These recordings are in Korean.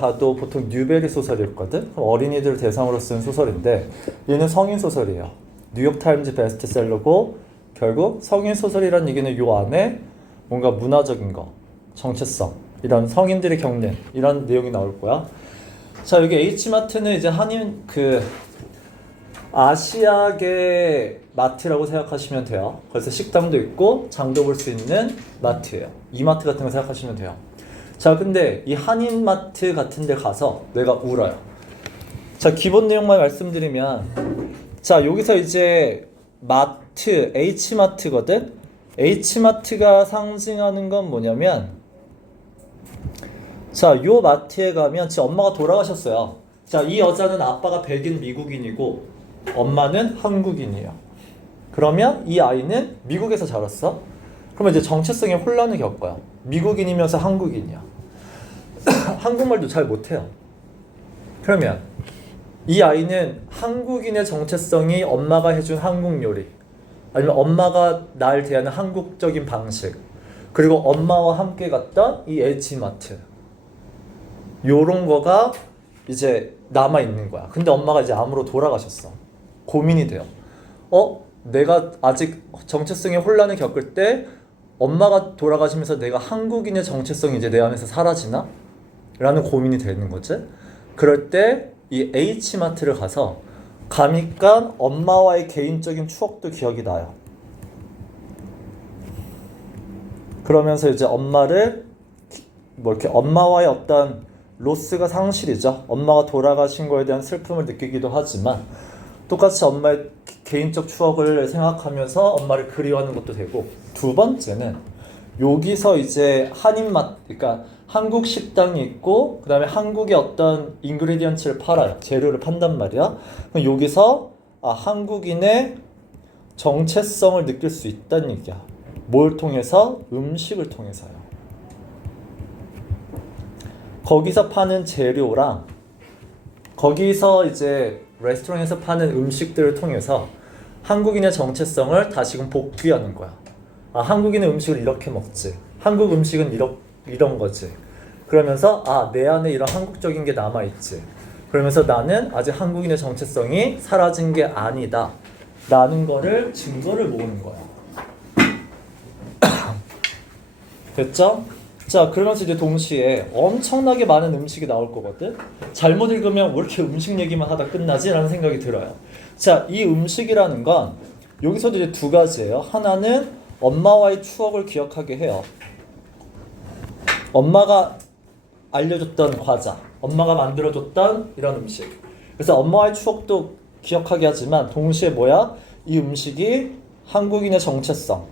가도 보통 뉴베리 소설이었거든. 어린이들 대상으로 쓴 소설인데 얘는 성인 소설이에요. 뉴욕타임즈 베스트셀러고 결국 성인 소설이라는 얘기는 요 안에 뭔가 문화적인 거, 정체성, 이런 성인들이 겪는 이런 내용이 나올 거야. 자, 여기 H마트는 이제 한인 아시아계 마트라고 생각하시면 돼요. 그래서 식당도 있고 장도 볼 수 있는 마트예요. 이마트 같은 거 생각하시면 돼요. 자, 근데 이 한인마트 같은 데 가서 내가 울어요. 자, 기본 내용만 말씀드리면, 자, 여기서 이제 마트, H마트거든? H마트가 상징하는 건 뭐냐면, 자, 요 마트에 가면 지 엄마가 돌아가셨어요. 자, 이 여자는 아빠가 백인 미국인이고 엄마는 한국인이에요. 그러면 이 아이는 미국에서 자랐어. 그러면 이제 정체성의 혼란을 겪어요. 미국인이면서 한국인이야. 한국말도 잘 못해요. 그러면 이 아이는 한국인의 정체성이 엄마가 해준 한국 요리, 아니면 엄마가 날 대하는 한국적인 방식, 그리고 엄마와 함께 갔던 이 H마트, 요런 거가 이제 남아있는 거야. 근데 엄마가 이제 암으로 돌아가셨어. 고민이 돼요. 내가 아직 정체성의 혼란을 겪을 때 엄마가 돌아가시면서 내가 한국인의 정체성이 이제 내 안에서 사라지나? 라는 고민이 되는 거지. 그럴 때 이 H마트를 가서 가니까 엄마와의 개인적인 추억도 기억이 나요. 그러면서 이제 엄마를 이렇게 엄마와의 어떤 로스가 상실이죠. 엄마가 돌아가신 거에 대한 슬픔을 느끼기도 하지만 똑같이 엄마의 개인적 추억을 생각하면서 엄마를 그리워하는 것도 되고, 두 번째는 여기서 이제 한인맛, 그러니까 한국 식당이 있고 그 다음에 한국의 어떤 인그리디언츠를 팔아요. 재료를 판단 말이야. 그럼 여기서 한국인의 정체성을 느낄 수 있다는 얘기야. 뭘 통해서? 음식을 통해서요. 거기서 파는 재료랑 거기서 이제 레스토랑에서 파는 음식들을 통해서 한국인의 정체성을 다시금 복귀하는 거야. 한국인의 음식을 이렇게 먹지. 한국 음식은 이런 거지. 그러면서 내 안에 이런 한국적인 게 남아있지. 그러면서 나는 아직 한국인의 정체성이 사라진 게 아니다 라는 거를 증거를 모으는 거야. 됐죠? 자, 그러면서 이제 동시에 엄청나게 많은 음식이 나올 거거든. 잘못 읽으면 왜 이렇게 음식 얘기만 하다 끝나지? 라는 생각이 들어요. 자, 이 음식이라는 건 여기서도 이제 두 가지예요. 하나는 엄마와의 추억을 기억하게 해요. 엄마가 알려줬던 과자, 엄마가 만들어줬던 이런 음식. 그래서 엄마와의 추억도 기억하게 하지만 동시에 뭐야? 이 음식이 한국인의 정체성,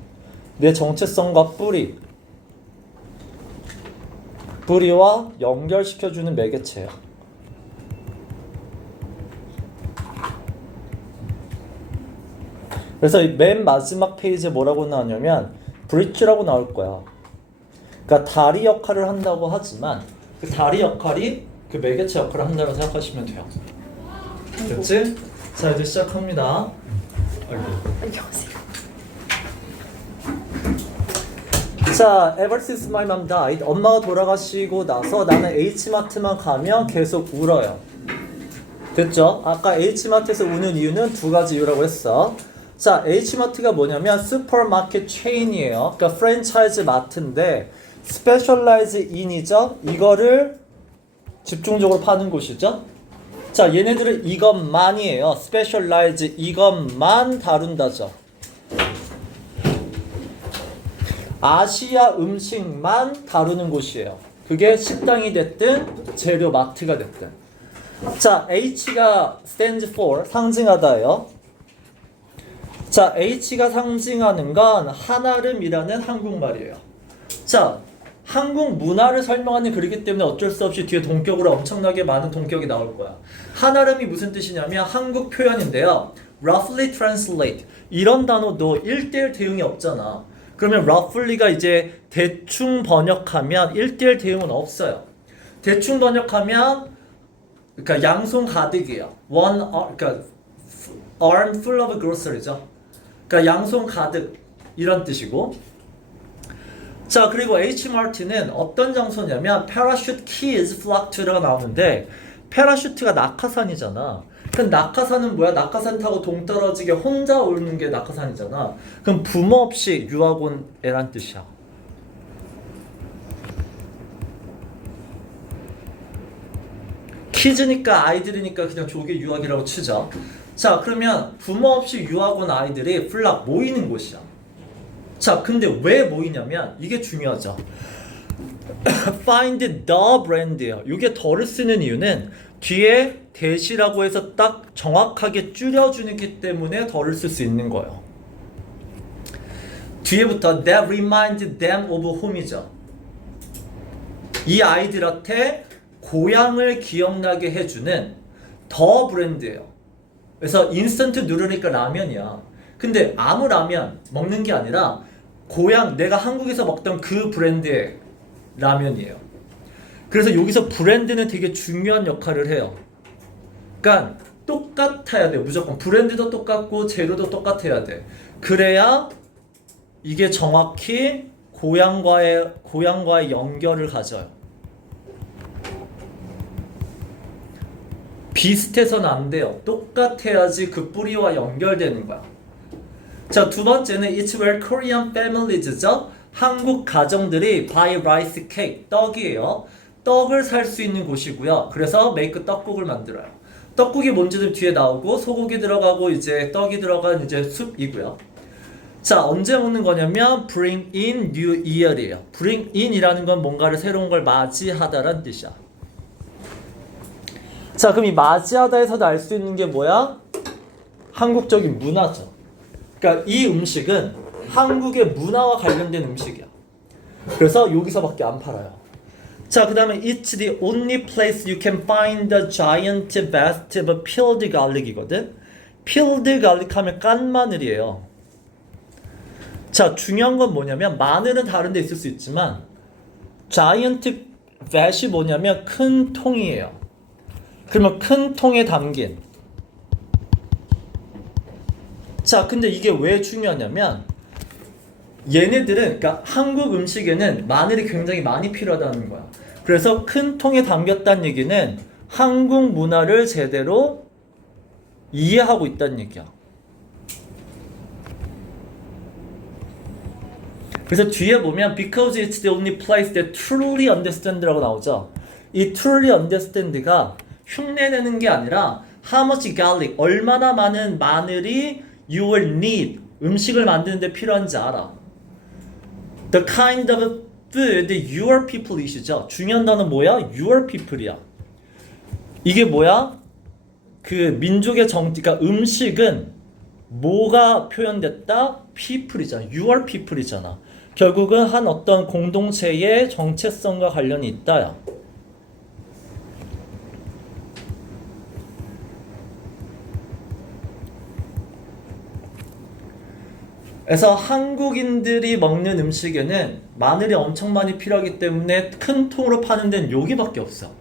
내 정체성과 뿌리와 연결시켜주는 매개체예요. 그래서 맨 마지막 페이지에 뭐라고 나오냐면 브릿지라고 나올 거야. 그러니까 다리 역할을 한다고 하지만 그 다리 역할이 그 매개체 역할을 한다고 생각하시면 돼요. 됐지? 자, 이제 시작합니다. 자, ever since my mom died, 엄마가 돌아가시고 나서 나는 H마트만 가면 계속 울어요. 됐죠? 아까 H마트에서 우는 이유는 두 가지 이유라고 했어. 자, H마트가 뭐냐면 슈퍼마켓 체인이에요. 그러니까 프랜차이즈 마트인데 스페셜라이즈 인이죠. 이거를 집중적으로 파는 곳이죠. 자, 얘네들은 이것만이에요. 스페셜라이즈, 이것만 다룬다죠. 아시아 음식만 다루는 곳이에요. 그게 식당이 됐든 재료 마트가 됐든. 자, H가 stands for, 상징하다예요. 자, H가 상징하는 건 한아름이라는 한국말이에요. 자, 한국 문화를 설명하는 글이기 때문에 어쩔 수 없이 뒤에 동격으로 엄청나게 많은 동격이 나올 거야. 한아름이 무슨 뜻이냐면 한국 표현인데요. roughly translate. 이런 단어도 1:1 대응이 없잖아. 그러면 roughly가 이제 대충 번역하면 1:1 대응은 없어요. 대충 번역하면 그러니까 양손 가득이에요. 그러니까 arm full of grocery죠. 그러니까 양손 가득 이런 뜻이고. 자, 그리고 H 마틴은 어떤 장소냐면 parachute keys flock to가 나오는데 패러슈트가 낙하산이잖아. 그럼 낙하산은 뭐야? 낙하산 타고 동떨어지게 혼자 오는 게 낙하산이잖아. 그럼 부모 없이 유학 온 애란 뜻이야. 키즈니까 아이들이니까 그냥 조개 유학이라고 치자. 자, 그러면 부모 없이 유학 온 아이들이 플락 모이는 곳이야. 자, 근데 왜 모이냐면 이게 중요하죠. Find the brand예요. 이게 더를 쓰는 이유는 뒤에 대시라고 해서 딱 정확하게 줄여주기 때문에 더를 쓸 수 있는 거예요. 뒤에부터 that remind them of home이죠. 이 아이들한테 고향을 기억나게 해주는 더 브랜드예요. 그래서 인스턴트 누르니까 라면이야. 근데 아무 라면 먹는 게 아니라 고향 내가 한국에서 먹던 그 브랜드의 라면이에요. 그래서 여기서 브랜드는 되게 중요한 역할을 해요. 그러니까 똑같아야 돼. 무조건 브랜드도 똑같고 재료도 똑같아야 돼. 그래야 이게 정확히 고향과의 연결을 가져요. 비슷해서는 안 돼요. 똑같아야지 그 뿌리와 연결되는 거야. 자, 두 번째는 It's where Korean families죠. 한국 가정들이 buy rice cake, 떡이에요. 떡을 살 수 있는 곳이고요. 그래서 make 떡국을 만들어요. 떡국이 뭔지는 뒤에 나오고 소고기 들어가고 이제 떡이 들어간 이제 숲이고요. 자, 언제 먹는 거냐면 bring in new year이에요. bring in이라는 건 뭔가를 새로운 걸 맞이하다라는 뜻이야. 자, 그럼 이 맞이하다에서도 알 수 있는 게 뭐야? 한국적인 문화죠. 그러니까 이 음식은 한국의 문화와 관련된 음식이야. 그래서 여기서밖에 안 팔아요. 자, 그 다음에 It's the only place you can find the giant vast of peeled garlic이거든. peeled garlic 하면 깐 마늘이에요. 자, 중요한 건 뭐냐면 마늘은 다른 데 있을 수 있지만 giant vat이 뭐냐면 큰 통이에요. 그러면 큰 통에 담긴. 자, 근데 이게 왜 중요하냐면 얘네들은 그러니까 한국 음식에는 마늘이 굉장히 많이 필요하다는 거야. 그래서 큰 통에 담겼다는 얘기는 한국 문화를 제대로 이해하고 있다는 얘기야. 그래서 뒤에 보면 because it's the only place that truly understand라고 나오죠. 이 truly understand가 흉내내는 게 아니라 how much garlic, 얼마나 많은 마늘이 you will need, 음식을 만드는데 필요한지 알아. The kind of food your people eat이죠. 중요한 단어는 뭐야? Your people이야. 이게 뭐야? 그 민족의 그러니까 음식은 뭐가 표현됐다? people이잖아. Your people이잖아. 결국은 한 어떤 공동체의 정체성과 관련이 있다야. 그래서 한국인들이 먹는 음식에는 마늘이 엄청 많이 필요하기 때문에 큰 통으로 파는 데는 여기밖에 없어.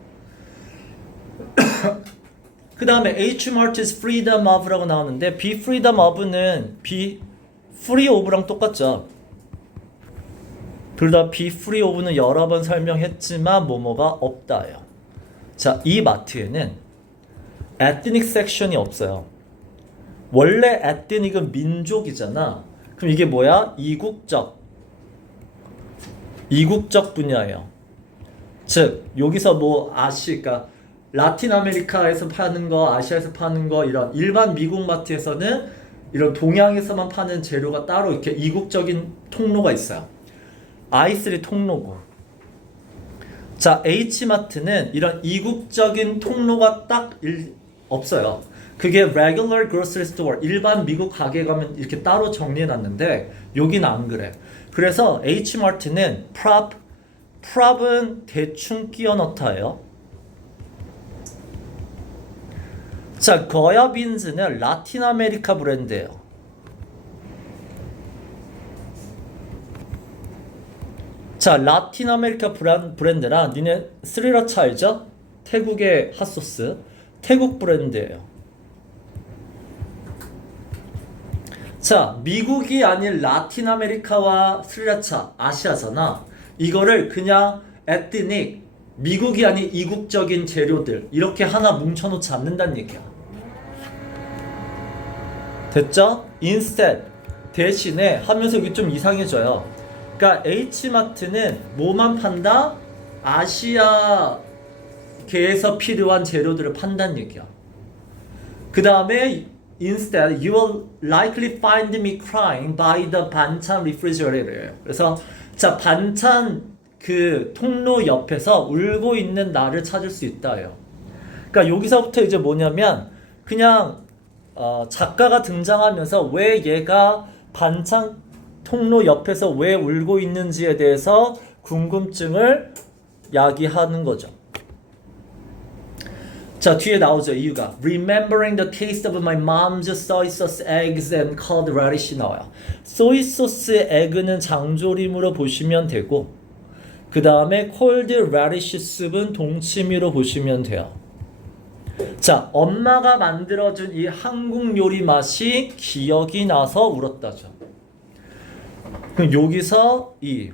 그 다음에 H Mart's Freedom of라고 나오는데 be freedom of는 be free of랑 똑같죠. 둘 다 be free of는 여러 번 설명했지만 뭐뭐가 없다예요. 자, 이 마트에는 ethnic section이 없어요. 원래 ethnic은 민족이잖아. 그럼 이게 뭐야? 이국적 분야예요. 즉 여기서 뭐 그러니까 라틴 아메리카에서 파는 거, 아시아에서 파는 거 이런 일반 미국 마트에서는 이런 동양에서만 파는 재료가 따로 이렇게 이국적인 통로가 있어요. I3 통로고. 자, H마트는 이런 이국적인 통로가 딱 없어요. 그게 regular grocery store, 일반 미국 가게 가면 이렇게 따로 정리해놨는데 여기는 안 그래. 그래서 H마트는 prop은 대충 끼워 넣다예요. 자, 거야빈즈는 라틴 아메리카 브랜드예요. 자, 라틴 아메리카 브랜드랑 니네 스리라차 알죠? 태국의 핫소스. 태국 브랜드예요. 자, 미국이 아닌 라틴 아메리카와 스리라차, 아시아잖아. 이거를 그냥 에트닉, 미국이 아닌 이국적인 재료들 이렇게 하나 뭉쳐놓지 않는다는 얘기야. 됐죠? instead, 대신에 하면서 이게 좀 이상해져요. 그러니까 H마트는 뭐만 판다? 아시아계에서 필요한 재료들을 판다는 얘기야. 그 다음에 instead, you will likely find me crying by the 반찬 refrigerator. 그래서 자, 반찬 그 통로 옆에서 울고 있는 나를 찾을 수 있다요. 그러니까 여기서부터 이제 뭐냐면 그냥 작가가 등장하면서 왜 얘가 반찬 통로 옆에서 왜 울고 있는지에 대해서 궁금증을 야기하는 거죠. 자, 뒤에 나오죠. 이유가 Remembering the taste of my mom's soy sauce eggs and cold radish 나와요. 소이 소스 에그는 장조림으로 보시면 되고 그 다음에 cold radish 숲은 동치미로 보시면 돼요. 자, 엄마가 만들어준 이 한국 요리 맛이 기억이 나서 울었다죠. 그럼 여기서 이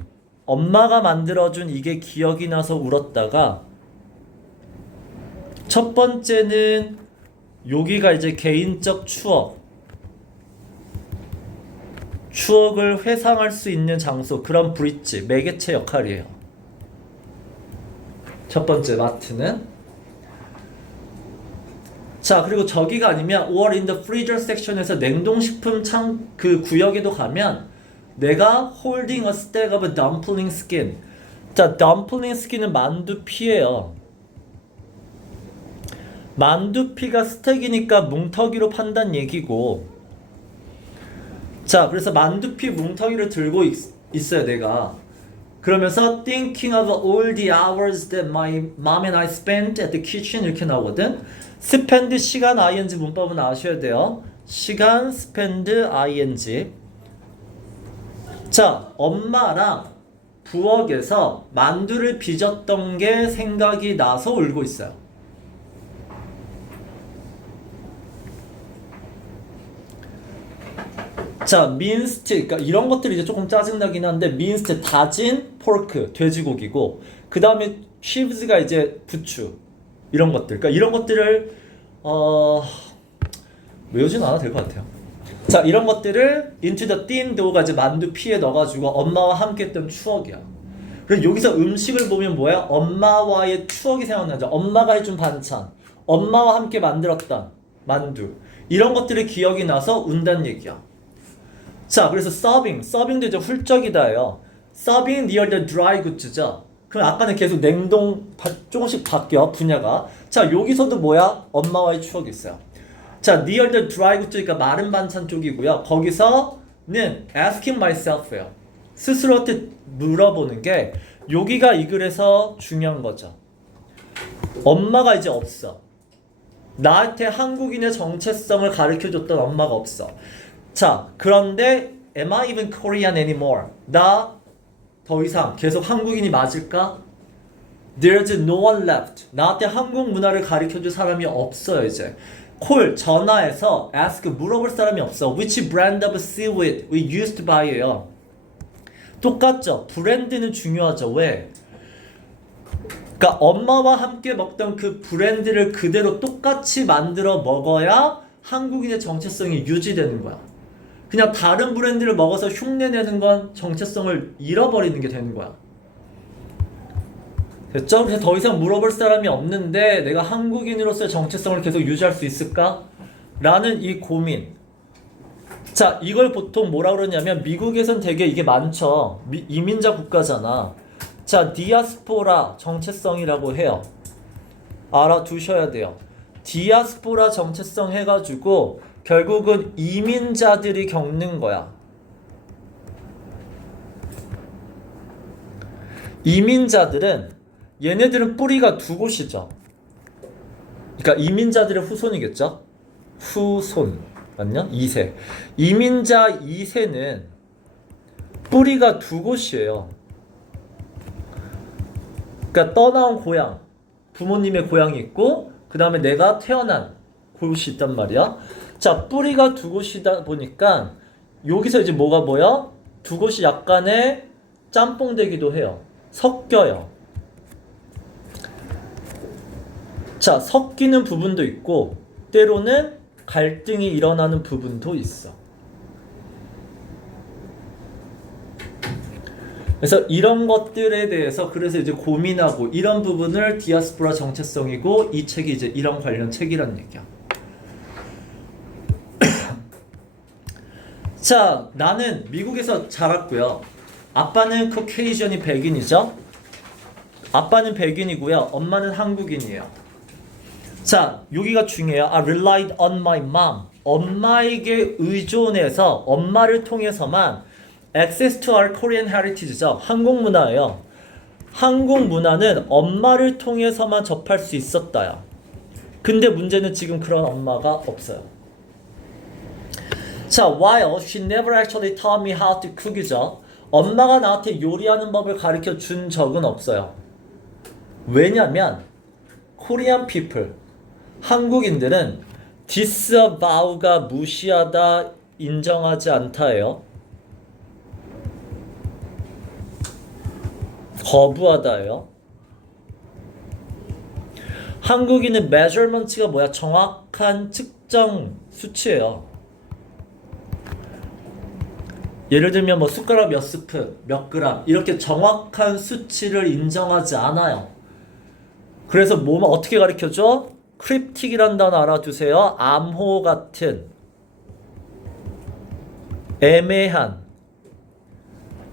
엄마가 만들어준 이게 기억이 나서 울었다가 첫 번째는 여기가 이제 개인적 추억을 회상할 수 있는 장소, 그런 브릿지, 매개체 역할이에요. 첫 번째 마트는. 자, 그리고 저기가 아니면 or in the freezer section에서 냉동식품 그 구역에도 가면 내가 holding a stack of dumpling skin. 자, dumpling skin은 만두피예요. 만두피가 스택이니까 뭉텅이로 판단 얘기고. 자, 그래서 만두피 뭉텅이를 들고 있어요, 내가. 그러면서 thinking of all the hours that my mom and I spent at the kitchen 이렇게 나오거든. spend 시간 ing 문법은 아셔야 돼요. 시간 spend ing. 자, 엄마랑 부엌에서 만두를 빚었던 게 생각이 나서 울고 있어요. 자, 미인스트, 그러니까 이런 것들이 이제 조금 짜증나긴 한데, 미인스트 다진 포크, 돼지고기고, 그 다음에 칩스가 이제 부추, 이런 것들. 그러니까 이런 것들을 외우진 않아도 될 것 같아요. 자, 이런 것들을 into the thin dough가 이제 만두 피에 넣어가지고 엄마와 함께 했던 추억이야. 그리고 여기서 음식을 보면 뭐야? 엄마와의 추억이 생각나죠. 엄마가 해준 반찬, 엄마와 함께 만들었던 만두, 이런 것들이 기억이 나서 운다는 얘기야. 자, 그래서 서빙도 이제 훌쩍이다예요. 서빙 near the dry goods죠. 그럼 아까는 계속 냉동 조금씩 바뀌어 분야가. 자, 여기서도 뭐야? 엄마와의 추억이 있어요. 자, near the dry goods니까 마른 반찬 쪽이고요. 거기서는 asking myself예요. 스스로한테 물어보는 게 여기가 이 글에서 중요한 거죠. 엄마가 이제 없어. 나한테 한국인의 정체성을 가르쳐줬던 엄마가 없어. 자, 그런데 am I even Korean anymore? 나 더 이상 계속 한국인이 맞을까? There's no one left. 나한테 한국 문화를 가르쳐줄 사람이 없어요, 이제. 콜, 전화해서 ask, 물어볼 사람이 없어. Which brand of seaweed we used to buy예요. 똑같죠? 브랜드는 중요하죠. 왜? 그러니까 엄마와 함께 먹던 그 브랜드를 그대로 똑같이 만들어 먹어야 한국인의 정체성이 유지되는 거야. 그냥 다른 브랜드를 먹어서 흉내내는 건 정체성을 잃어버리는 게 되는 거야. 됐죠? 그래서 더 이상 물어볼 사람이 없는데 내가 한국인으로서의 정체성을 계속 유지할 수 있을까? 라는 이 고민. 자, 이걸 보통 뭐라 그러냐면 미국에선 되게 이게 많죠. 이민자 국가잖아. 자, 디아스포라 정체성이라고 해요. 알아두셔야 돼요. 디아스포라 정체성 해가지고 결국은 이민자들이 겪는 거야. 이민자들은 얘네들은 뿌리가 두 곳이죠. 그러니까 이민자들의 후손이겠죠. 후손 맞냐? 2세. 이민자 2세는 뿌리가 두 곳이에요. 그러니까 떠나온 고향, 부모님의 고향이 있고 그 다음에 내가 태어난 곳이 있단 말이야. 자, 뿌리가 두 곳이다 보니까 여기서 이제 뭐가 뭐야? 두 곳이 약간의 짬뽕되기도 해요. 섞여요. 자, 섞이는 부분도 있고 때로는 갈등이 일어나는 부분도 있어. 그래서 이런 것들에 대해서 그래서 이제 고민하고 이런 부분을 디아스포라 정체성이고 이 책이 이제 이런 관련 책이란 얘기야. 자, 나는 미국에서 자랐고요. 아빠는 코케이션이 백인이죠. 아빠는 백인이고요. 엄마는 한국인이에요. 자, 여기가 중요해요. I relied on my mom. 엄마에게 의존해서 엄마를 통해서만 access to our Korean heritage죠. 한국 문화예요. 한국 문화는 엄마를 통해서만 접할 수 있었다요. 근데 문제는 지금 그런 엄마가 없어요. 자, while she never actually taught me how to cook이죠. 엄마가 나한테 요리하는 법을 가르쳐 준 적은 없어요. 왜냐면 Korean people, 한국인들은 disavow가 무시하다, 인정하지 않다예요. 거부하다예요. 한국인은 measurement가 뭐야? 정확한 측정 수치예요. 예를 들면 뭐 숟가락 몇 스푼, 몇 그램 이렇게 정확한 수치를 인정하지 않아요. 그래서 뭐만 어떻게 가르쳐줘? 크립틱이란 단어 알아두세요. 암호 같은 애매한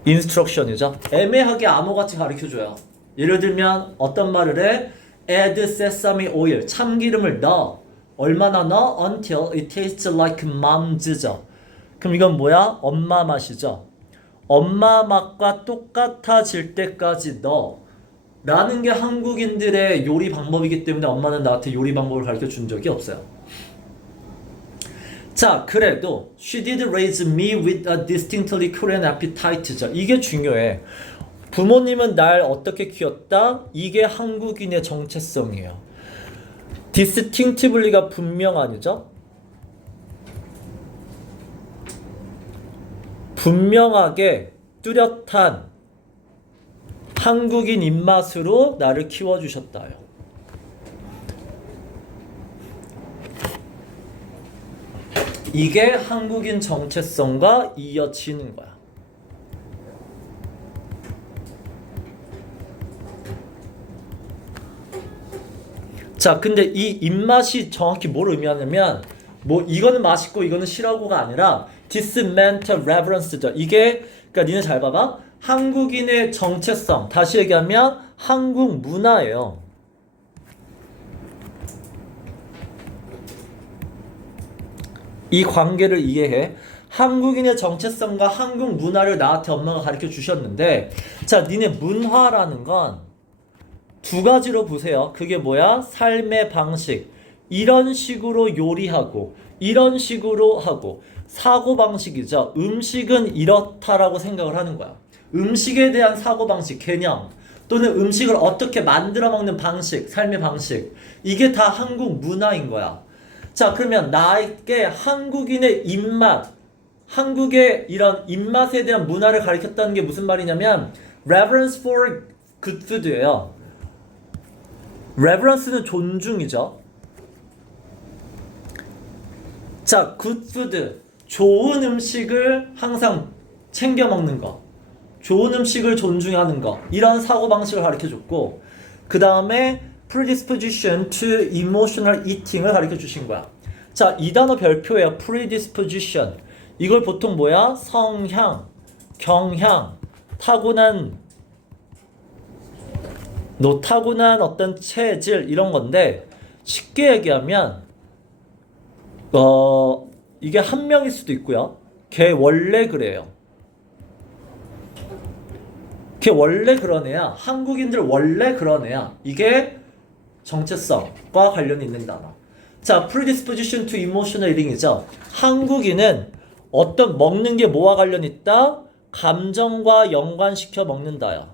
인스트럭션이죠. 애매하게 암호같이 가르쳐줘요. 예를 들면 어떤 말을 해? Add sesame oil. 참기름을 넣어. 얼마나 넣어? Until it tastes like moms죠. 그럼 이건 뭐야? 엄마 맛이죠. 엄마 맛과 똑같아질 때까지 넣어. 라는 게 한국인들의 요리 방법이기 때문에 엄마는 나한테 요리 방법을 가르쳐 준 적이 없어요. 자, 그래도 she did raise me with a distinctly Korean appetite죠. 이게 중요해. 부모님은 날 어떻게 키웠다? 이게 한국인의 정체성이에요. distinctively가 분명하죠? 분명하게 뚜렷한 한국인 입맛으로 나를 키워주셨다요. 이게 한국인 정체성과 이어지는 거야. 자, 근데 이 입맛이 정확히 뭘 의미하냐면 뭐 이거는 맛있고 이거는 싫어하고가 아니라 dismental reverence죠. 이게 그러니까 니네 잘 봐봐. 한국인의 정체성, 다시 얘기하면 한국 문화예요. 이 관계를 이해해. 한국인의 정체성과 한국 문화를 나한테 엄마가 가르쳐 주셨는데, 자, 니네 문화라는 건 두 가지로 보세요. 그게 뭐야? 삶의 방식. 이런 식으로 요리하고, 이런 식으로 하고, 사고방식이죠. 음식은 이렇다라고 생각을 하는 거야. 음식에 대한 사고방식, 개념, 또는 음식을 어떻게 만들어 먹는 방식, 삶의 방식. 이게 다 한국 문화인 거야. 자, 그러면 나에게 한국인의 입맛, 한국의 이런 입맛에 대한 문화를 가르쳤다는 게 무슨 말이냐면 reverence for good food예요. reverence는 존중이죠. 자, good food, 좋은 음식을 항상 챙겨 먹는 거, 좋은 음식을 존중하는 거, 이런 사고방식을 가르쳐줬고, 그 다음에 predisposition to emotional eating을 가르쳐 주신 거야. 자, 이 단어 별표예요. predisposition. 이걸 보통 뭐야? 성향, 경향, 타고난 어떤 체질 이런 건데, 쉽게 얘기하면 이게 한 명일 수도 있고요. 걔 원래 그래요. 걔 원래 그런 애야. 한국인들 원래 그런 애야. 이게 정체성과 관련이 있는 단어. 자, predisposition to emotional eating이죠. 한국인은 어떤 먹는 게 뭐와 관련 있다? 감정과 연관시켜 먹는다요.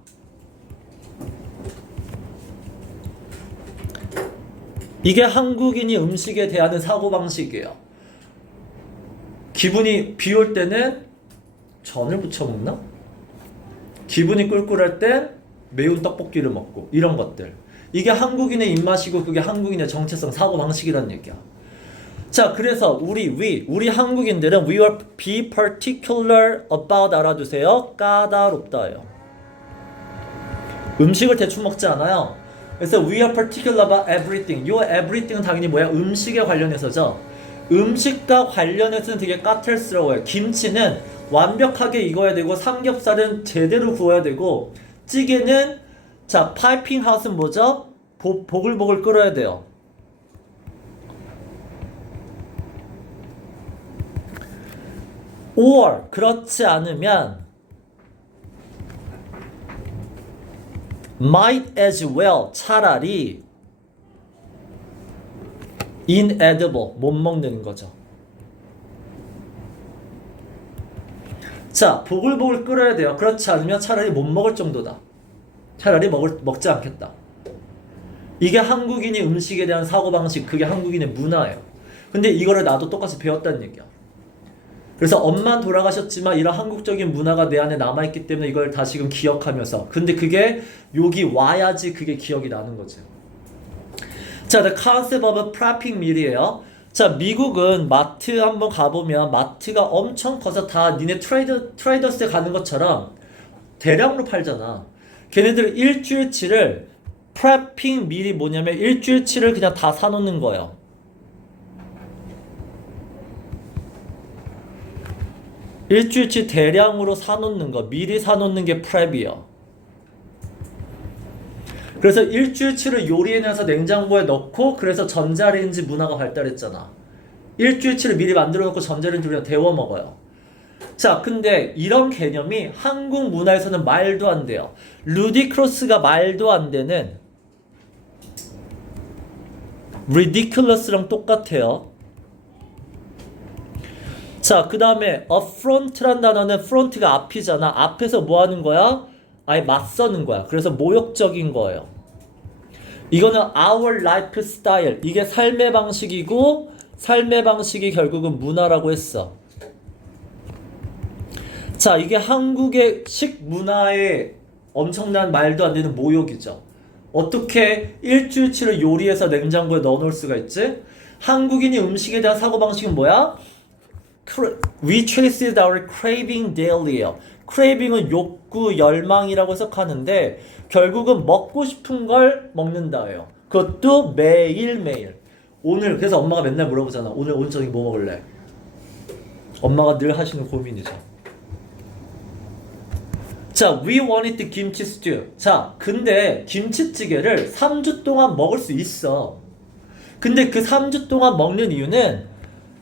이게 한국인이 음식에 대한 사고방식이에요. 기분이 비 올 때는 전을 부쳐 먹나? 기분이 꿀꿀할 땐 매운 떡볶이를 먹고 이런 것들. 이게 한국인의 입맛이고 그게 한국인의 정체성 사고방식이라는 얘기야. 자, 그래서 우리 한국인들은 we will be particular about 알아두세요. 까다롭다예요. 음식을 대충 먹지 않아요. 그래서 we are particular about everything. 요 everything은 당연히 뭐야? 음식에 관련해서죠. 음식과 관련해서는 되게 까탈스러워요. 김치는 완벽하게 익어야 되고 삼겹살은 제대로 구워야 되고 찌개는 자 파이핑 핫은 뭐죠? 보글보글 끓어야 돼요. or 그렇지 않으면 might as well 차라리 inedible 못 먹는 거죠. 자, 보글보글 끓여야 돼요. 그렇지 않으면 차라리 못 먹을 정도다. 차라리 먹지 않겠다. 이게 한국인이 음식에 대한 사고방식, 그게 한국인의 문화예요. 근데 이거를 나도 똑같이 배웠다는 얘기야. 그래서 엄마 돌아가셨지만 이런 한국적인 문화가 내 안에 남아있기 때문에 이걸 다시금 기억하면서 근데 그게 여기 와야지 그게 기억이 나는 거죠. 자, the concept of prepping meal이에요. 자, 미국은 마트 한번 가보면 마트가 엄청 커서 다 니네 트레이더스에 가는 것처럼 대량으로 팔잖아. 걔네들 일주일치를 prepping meal이 뭐냐면 일주일치를 그냥 다 사놓는 거예요. 일주일치 대량으로 사놓는 거, 미리 사놓는 게 프랩이요. 그래서 일주일치를 요리해내서 냉장고에 넣고 그래서 전자레인지 문화가 발달했잖아. 일주일치를 미리 만들어 놓고 전자레인지로 그냥 데워 먹어요. 자, 근데 이런 개념이 한국 문화에서는 말도 안 돼요. 루디크로스가 말도 안 되는 ridiculous랑 똑같아요. 자, 그 다음에 affront란 단어는 front가 앞이잖아. 앞에서 뭐 하는 거야? 아예 맞서는 거야. 그래서 모욕적인 거예요. 이거는 our lifestyle. 이게 삶의 방식이고 삶의 방식이 결국은 문화라고 했어. 자, 이게 한국의 식문화의 엄청난 말도 안 되는 모욕이죠. 어떻게 일주일치를 요리해서 냉장고에 넣어놓을 수가 있지? 한국인이 음식에 대한 사고방식은 뭐야? We chase our craving daily예요. craving은 욕구, 열망이라고 해석하는데 결국은 먹고 싶은 걸 먹는다예요. 그것도 매일매일. 오늘 그래서 엄마가 맨날 물어보잖아. 오늘 저녁 뭐 먹을래? 엄마가 늘 하시는 고민이죠. 자, we wanted 김치 stew. 자, 근데 김치찌개를 3주 동안 먹을 수 있어. 근데 그 3주 동안 먹는 이유는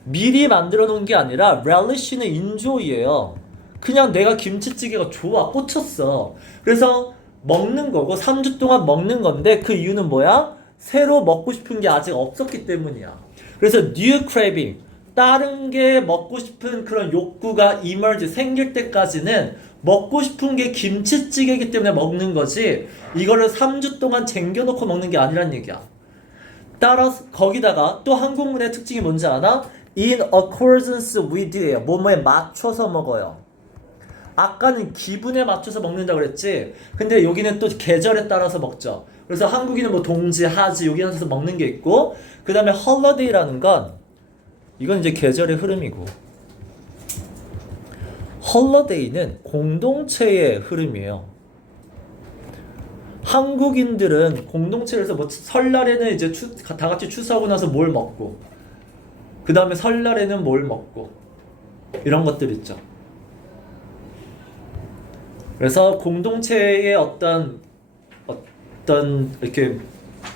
미리 만들어 놓은 게 아니라 relish는 enjoy예요. 그냥 내가 김치찌개가 좋아, 꽂혔어. 그래서 먹는 거고 3주 동안 먹는 건데 그 이유는 뭐야? 새로 먹고 싶은 게 아직 없었기 때문이야. 그래서 new craving, 다른 게 먹고 싶은 그런 욕구가 emerge, 생길 때까지는 먹고 싶은 게 김치찌개이기 때문에 먹는 거지 이거를 3주 동안 쟁겨놓고 먹는 게 아니란 얘기야. 따라서 거기다가 또 한국문의 특징이 뭔지 아나? In accordance with예요. 뭐뭐에 맞춰서 먹어요. 아까는 기분에 맞춰서 먹는다고 그랬지. 근데 여기는 또 계절에 따라서 먹죠. 그래서 한국인은 뭐 동지, 하지 여기 앉아서 먹는 게 있고 그 다음에 holiday라는 건 이건 이제 계절의 흐름이고 holiday는 공동체의 흐름이에요. 한국인들은 공동체에서 뭐 설날에는 이제 다 같이 추수하고 나서 뭘 먹고 그 다음에 설날에는 뭘 먹고 이런 것들 있죠. 그래서 공동체의 어떤 이렇게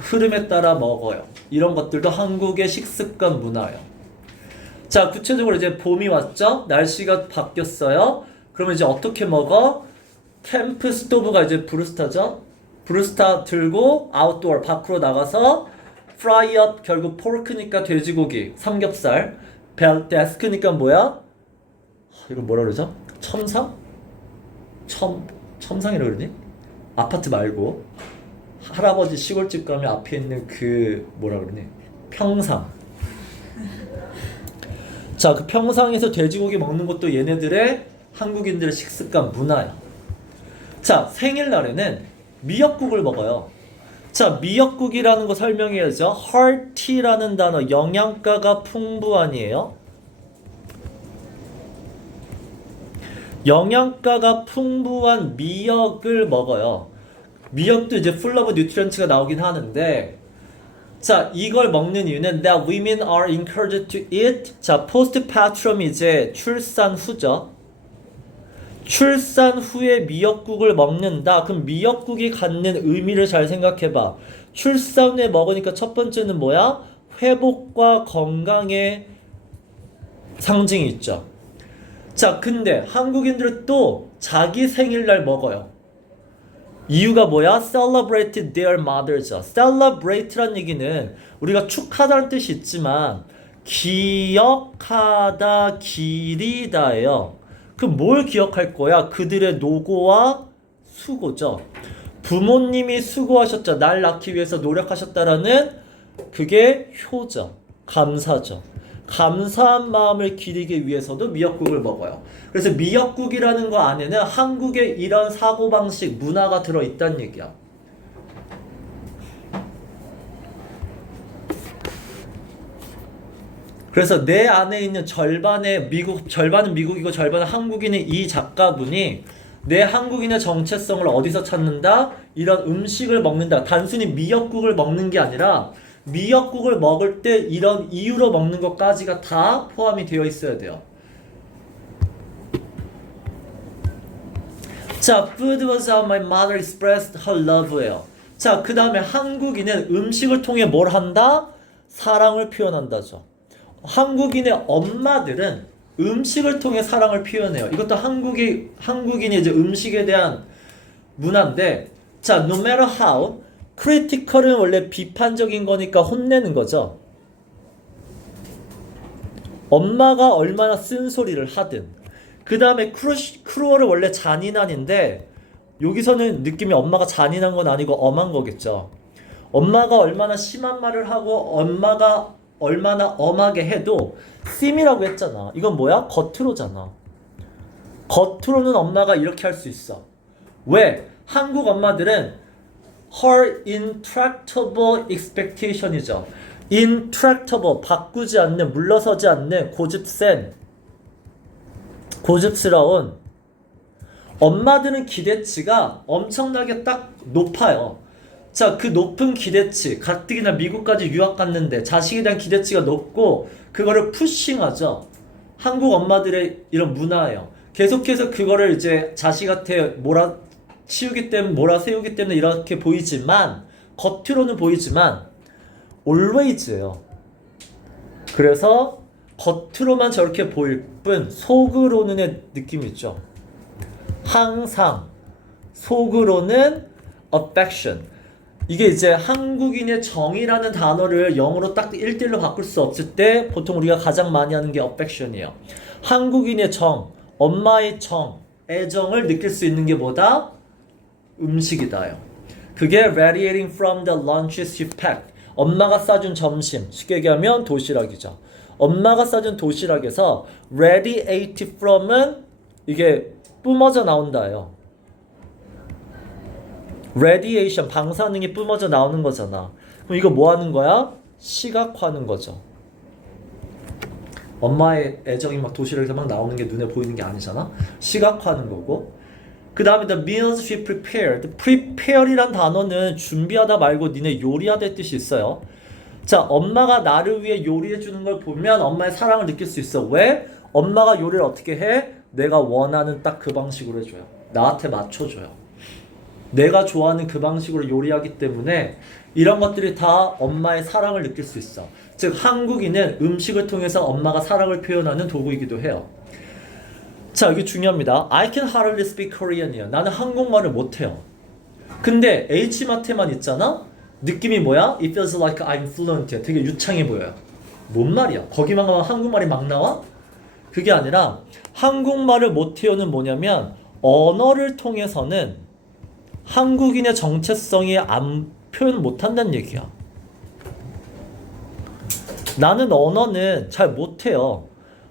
흐름에 따라 먹어요. 이런 것들도 한국의 식습관 문화예요. 자, 구체적으로 이제 봄이 왔죠? 날씨가 바뀌었어요. 그러면 이제 어떻게 먹어? 캠프 스토브가 이제 브루스타죠? 브루스타 들고 아웃도어 밖으로 나가서 프라이업 결국 포크니까 돼지고기, 삼겹살, 데스크니까 뭐야? 이거 뭐라 그러죠? 첨상? 첨상이라고 그러니? 아파트 말고 할아버지 시골집 가면 앞에 있는 그 뭐라 그러니? 평상. 자, 그 평상에서 돼지고기 먹는 것도 얘네들의 한국인들의 식습관 문화야. 자, 생일날에는 미역국을 먹어요. 자, 미역국이라는 거 설명해야죠. hearty라는 단어, 영양가가 풍부한이에요. 영양가가 풍부한 미역을 먹어요. 미역도 이제 full of nutrients가 나오긴 하는데, 자, 이걸 먹는 이유는 that women are encouraged to eat. 자, postpartum 이제 출산 후죠. 출산 후에 미역국을 먹는다. 그럼 미역국이 갖는 의미를 잘 생각해봐. 출산 후에 먹으니까 첫 번째는 뭐야? 회복과 건강의 상징이 있죠. 자, 근데 한국인들은 또 자기 생일날 먹어요. 이유가 뭐야? Celebrate their mothers. Celebrate란 얘기는 우리가 축하다는 뜻이 있지만 기억하다, 기리다예요. 그럼 뭘 기억할 거야? 그들의 노고와 수고죠. 부모님이 수고하셨죠. 날 낳기 위해서 노력하셨다라는 그게 효죠. 감사죠. 감사한 마음을 기리기 위해서도 미역국을 먹어요. 그래서 미역국이라는 거 안에는 한국의 이런 사고방식, 문화가 들어있다는 얘기야. 그래서 내 안에 있는 절반은 미국이고 절반은 한국인의 이 작가분이 내 한국인의 정체성을 어디서 찾는다? 이런 음식을 먹는다. 단순히 미역국을 먹는 게 아니라 미역국을 먹을 때 이런 이유로 먹는 것까지가 다 포함이 되어 있어야 돼요. 자, food was how my mother expressed her love예요. 자, 그 다음에 한국인은 음식을 통해 뭘 한다? 사랑을 표현한다죠. 한국인의 엄마들은 음식을 통해 사랑을 표현해요. 이것도 한국인이 이제 음식에 대한 문화인데, 자, no matter how, critical은 원래 비판적인 거니까 혼내는 거죠. 엄마가 얼마나 쓴소리를 하든. 그 다음에 cruel은 원래 잔인한인데, 여기서는 느낌이 엄마가 잔인한 건 아니고 엄한 거겠죠. 엄마가 얼마나 심한 말을 하고 엄마가 얼마나 엄하게 해도 seem이라고 했잖아. 이건 뭐야? 겉으로잖아. 겉으로는 엄마가 이렇게 할 수 있어. 왜? 한국 엄마들은 her intractable expectation이죠. intractable, 바꾸지 않는, 물러서지 않는, 고집스러운. 엄마들은 기대치가 엄청나게 딱 높아요. 자, 그 높은 기대치, 가뜩이나 미국까지 유학 갔는데 자식에 대한 기대치가 높고 그거를 푸싱하죠. 한국 엄마들의 이런 문화예요. 계속해서 그거를 이제 자식한테 몰아세우기 때문에 이렇게 보이지만, 겉으로는 보이지만 always예요. 그래서 겉으로만 저렇게 보일 뿐 속으로는의 느낌이 있죠. 항상 속으로는 affection. 이게 이제 한국인의 정이라는 단어를 영어로 딱 1대1로 바꿀 수 없을 때 보통 우리가 가장 많이 하는 게 affection이에요. 한국인의 정, 엄마의 정, 애정을 느낄 수 있는 게 뭐다? 음식이다요. 그게 radiating from the lunches you packed. 엄마가 싸준 점심, 쉽게 얘기하면 도시락이죠. 엄마가 싸준 도시락에서 radiate from은 이게 뿜어져 나온다요. radiation, 방사능이 뿜어져 나오는 거잖아. 그럼 이거 뭐 하는 거야? 시각화하는 거죠. 엄마의 애정이 막 도시락에서 막 나오는 게 눈에 보이는 게 아니잖아. 시각화하는 거고. 그 다음에 the meals she prepared. prepare이란 단어는 준비하다 말고 니네 요리하다 뜻이 있어요. 자, 엄마가 나를 위해 요리해 주는 걸 보면 엄마의 사랑을 느낄 수 있어. 왜? 엄마가 요리를 어떻게 해? 내가 원하는 딱 그 방식으로 해줘요. 나한테 맞춰줘요. 내가 좋아하는 그 방식으로 요리하기 때문에 이런 것들이 다 엄마의 사랑을 느낄 수 있어. 즉 한국인은 음식을 통해서 엄마가 사랑을 표현하는 도구이기도 해요. 자, 이게 중요합니다. I can hardly speak Korean이에요. 나는 한국말을 못해요. 근데 H마트에만 있잖아? 느낌이 뭐야? It feels like I'm fluent. 되게 유창해 보여요. 뭔 말이야? 거기만 가면 한국말이 막 나와? 그게 아니라 한국말을 못해요는 뭐냐면 언어를 통해서는 한국인의 정체성이 표현 못한다는 얘기야. 나는 언어는 잘 못해요.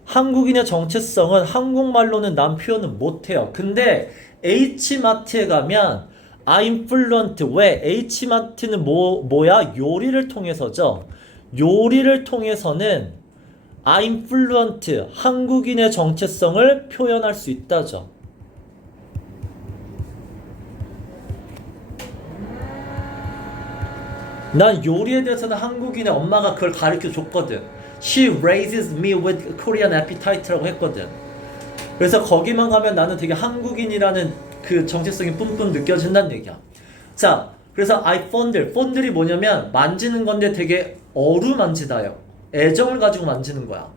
한국인의 정체성은 한국말로는 난 표현은 못해요. 근데 H마트에 가면 I'm fluent. 왜? H마트는 뭐야? 요리를 통해서죠. 요리를 통해서는 I'm fluent. 한국인의 정체성을 표현할 수 있다죠. 난 요리에 대해서는 한국인의 엄마가 그걸 가르쳐 줬거든. She raises me with Korean appetite라고 했거든. 그래서 거기만 가면 나는 되게 한국인이라는 그 정체성이 뿜뿜 느껴진다는 얘기야. 자, 그래서 I fondle. fondle이 뭐냐면 만지는 건데 되게 어루만지다요. 애정을 가지고 만지는 거야.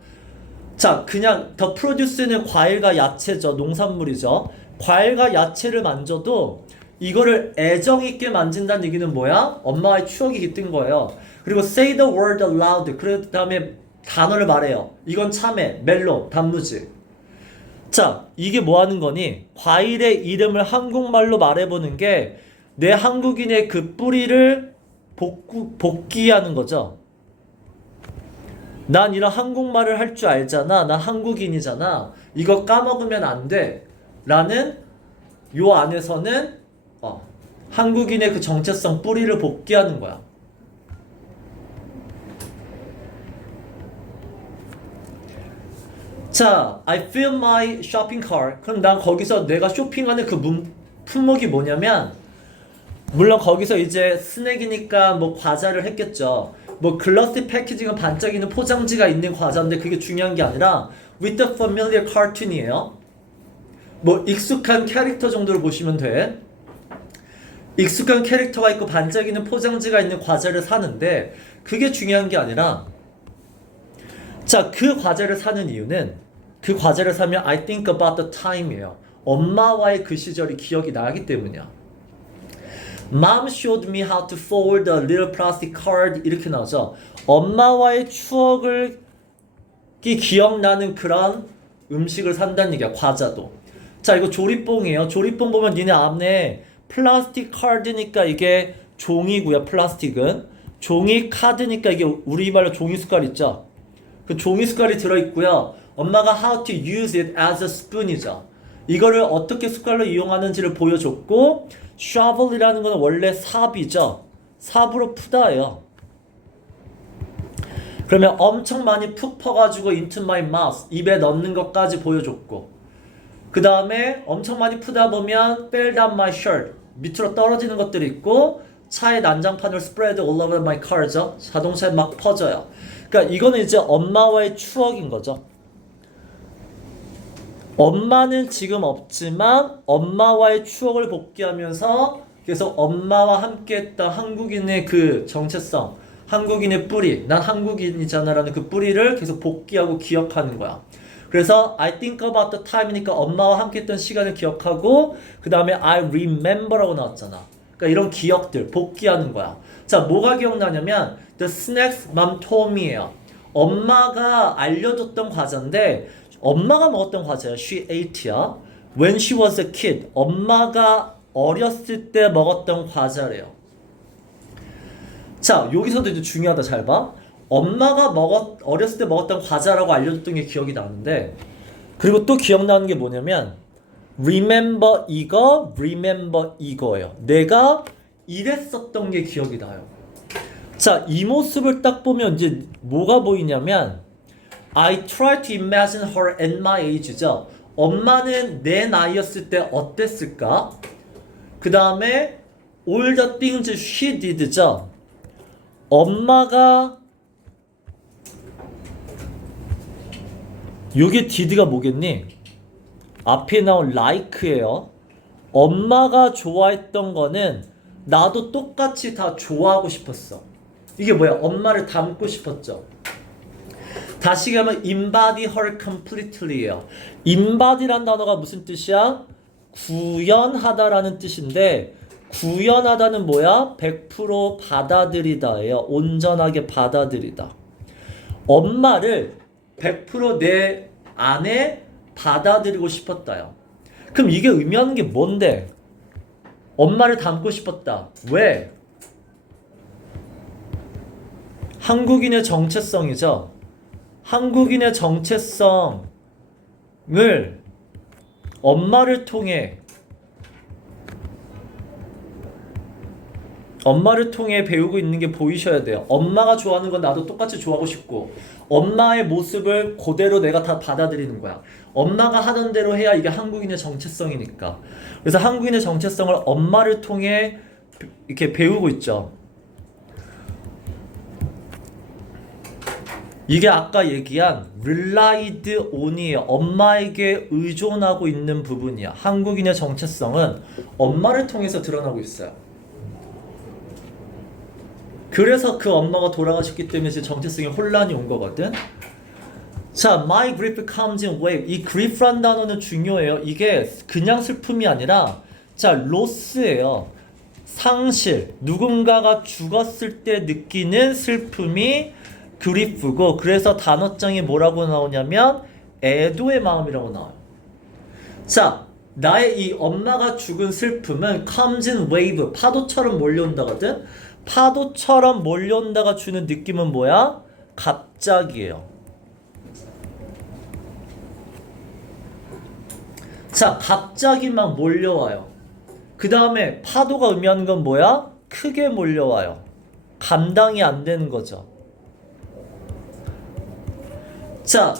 자, 그냥 the produce는 과일과 야채죠. 농산물이죠. 과일과 야채를 만져도 이거를 애정 있게 만진다는 얘기는 뭐야? 엄마의 추억이 깃든 거예요. 그리고 say the word aloud. 그 다음에 단어를 말해요. 이건 참외, 멜론, 단무지. 자, 이게 뭐 하는 거니? 과일의 이름을 한국말로 말해보는 게 내 한국인의 그 뿌리를 복귀하는 거죠. 난 이런 한국말을 할 줄 알잖아. 난 한국인이잖아. 이거 까먹으면 안 돼. 라는 요 안에서는 한국인의 그 정체성 뿌리를 복귀하는 거야. 자, I fill my shopping cart. 그럼 난 거기서 내가 쇼핑하는 그 품목이 뭐냐면, 물론 거기서 이제 스낵이니까 뭐 과자를 했겠죠. 뭐 글러시 패키징은 반짝이는 포장지가 있는 과자인데 그게 중요한 게 아니라 with the familiar cartoon이에요. 뭐 익숙한 캐릭터 정도로 보시면 돼. 익숙한 캐릭터가 있고 반짝이는 포장지가 있는 과자를 사는데 그게 중요한 게 아니라, 자, 그 과자를 사는 이유는 그 과자를 사면 I think about the time이에요. 엄마와의 그 시절이 기억이 나기 때문이야. Mom showed me how to fold a little plastic card. 이렇게 나오죠. 엄마와의 추억을 기억나는 그런 음식을 산다는 얘기야. 과자도. 자, 이거 조립봉이에요. 조립봉 보면 니네 안에 플라스틱 카드니까 이게 종이고요. 플라스틱은 종이 카드니까 이게 우리 말로 종이 숟갈 있죠. 그 종이 숟갈이 들어있고요. 엄마가 how to use it as a spoon이죠. 이거를 어떻게 숟갈로 이용하는지를 보여줬고, shovel이라는 건 원래 삽이죠. 삽으로 푸다예요. 그러면 엄청 많이 푹 퍼가지고 into my mouth, 입에 넣는 것까지 보여줬고, 그 다음에 엄청 많이 푸다 보면 fell down my shirt, 밑으로 떨어지는 것들이 있고, 차의 난장판을 spread all over my car죠. 자동차에 막 퍼져요. 그러니까 이거는 이제 엄마와의 추억인 거죠. 엄마는 지금 없지만 엄마와의 추억을 복귀하면서 계속 엄마와 함께했던 한국인의 그 정체성, 한국인의 뿌리, 난 한국인이잖아 라는 그 뿌리를 계속 복귀하고 기억하는 거야. 그래서 I think about the time이니까 엄마와 함께했던 시간을 기억하고, 그 다음에 I remember라고 나왔잖아. 그러니까 이런 기억들 복귀하는 거야. 자, 뭐가 기억나냐면 the snacks mom told me예요. 엄마가 알려줬던 과자인데 엄마가 먹었던 과자예요. She ate야. When she was a kid. 엄마가 어렸을 때 먹었던 과자래요. 자, 여기서도 이제 중요하다. 잘 봐. 엄마가 어렸을 때 먹었던 과자라고 알려줬던 게 기억이 나는데, 그리고 또 기억나는 게 뭐냐면 remember 이거, remember 이거예요. 내가 이랬었던 게 기억이 나요. 자, 이 모습을 딱 보면 이제 뭐가 보이냐면 I try to imagine her at my age죠. 엄마는 내 나이였을 때 어땠을까? 그 다음에 all the things she did죠. 엄마가 요게 did가 뭐겠니? 앞에 나온 like예요. 엄마가 좋아했던 거는 나도 똑같이 다 좋아하고 싶었어. 이게 뭐야? 엄마를 닮고 싶었죠. 다시 가면 embody her completely예요. embody란 단어가 무슨 뜻이야? 구현하다라는 뜻인데, 구현하다는 뭐야? 100% 받아들이다예요. 온전하게 받아들이다. 엄마를 100% 내 안에 받아들이고 싶었다요. 그럼 이게 의미하는 게 뭔데? 엄마를 닮고 싶었다. 왜? 한국인의 정체성이죠. 한국인의 정체성을 엄마를 통해 배우고 있는 게 보이셔야 돼요. 엄마가 좋아하는 건 나도 똑같이 좋아하고 싶고, 엄마의 모습을 그대로 내가 다 받아들이는 거야. 엄마가 하던 대로 해야 이게 한국인의 정체성이니까. 그래서 한국인의 정체성을 엄마를 통해 이렇게 배우고 있죠. 이게 아까 얘기한 relied on이에요. 엄마에게 의존하고 있는 부분이야. 한국인의 정체성은 엄마를 통해서 드러나고 있어요. 그래서 그 엄마가 돌아가셨기 때문에 이제 정체성에 혼란이 온 거거든. 자, my grief comes in wave. 이 grief란 단어는 중요해요. 이게 그냥 슬픔이 아니라 자, loss예요. 상실. 누군가가 죽었을 때 느끼는 슬픔이 grief고, 그래서 단어장이 뭐라고 나오냐면 애도의 마음이라고 나와요. 자, 나의 이 엄마가 죽은 슬픔은 comes in wave. 파도처럼 몰려온다거든. 파도처럼 몰려온다가 주는 느낌은 뭐야? 갑자기예요. 자, 갑자기 막 몰려와요. 그 다음에 파도가 의미하는 건 뭐야? 크게 몰려와요. 감당이 안 되는 거죠. 자,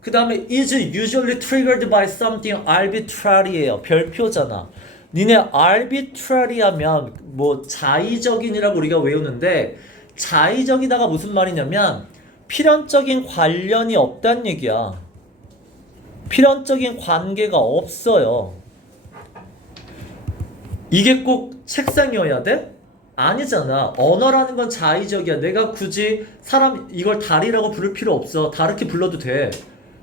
그 다음에 is usually triggered by something arbitrary예요. 별표잖아. 니네 arbitrary 하면 뭐 자의적인이라고 우리가 외우는데, 자의적이다가 무슨 말이냐면 필연적인 관련이 없다는 얘기야. 필연적인 관계가 없어요. 이게 꼭 책상이어야 돼? 아니잖아. 언어라는 건 자의적이야. 내가 굳이 사람 이걸 다리라고 부를 필요 없어. 다르게 불러도 돼.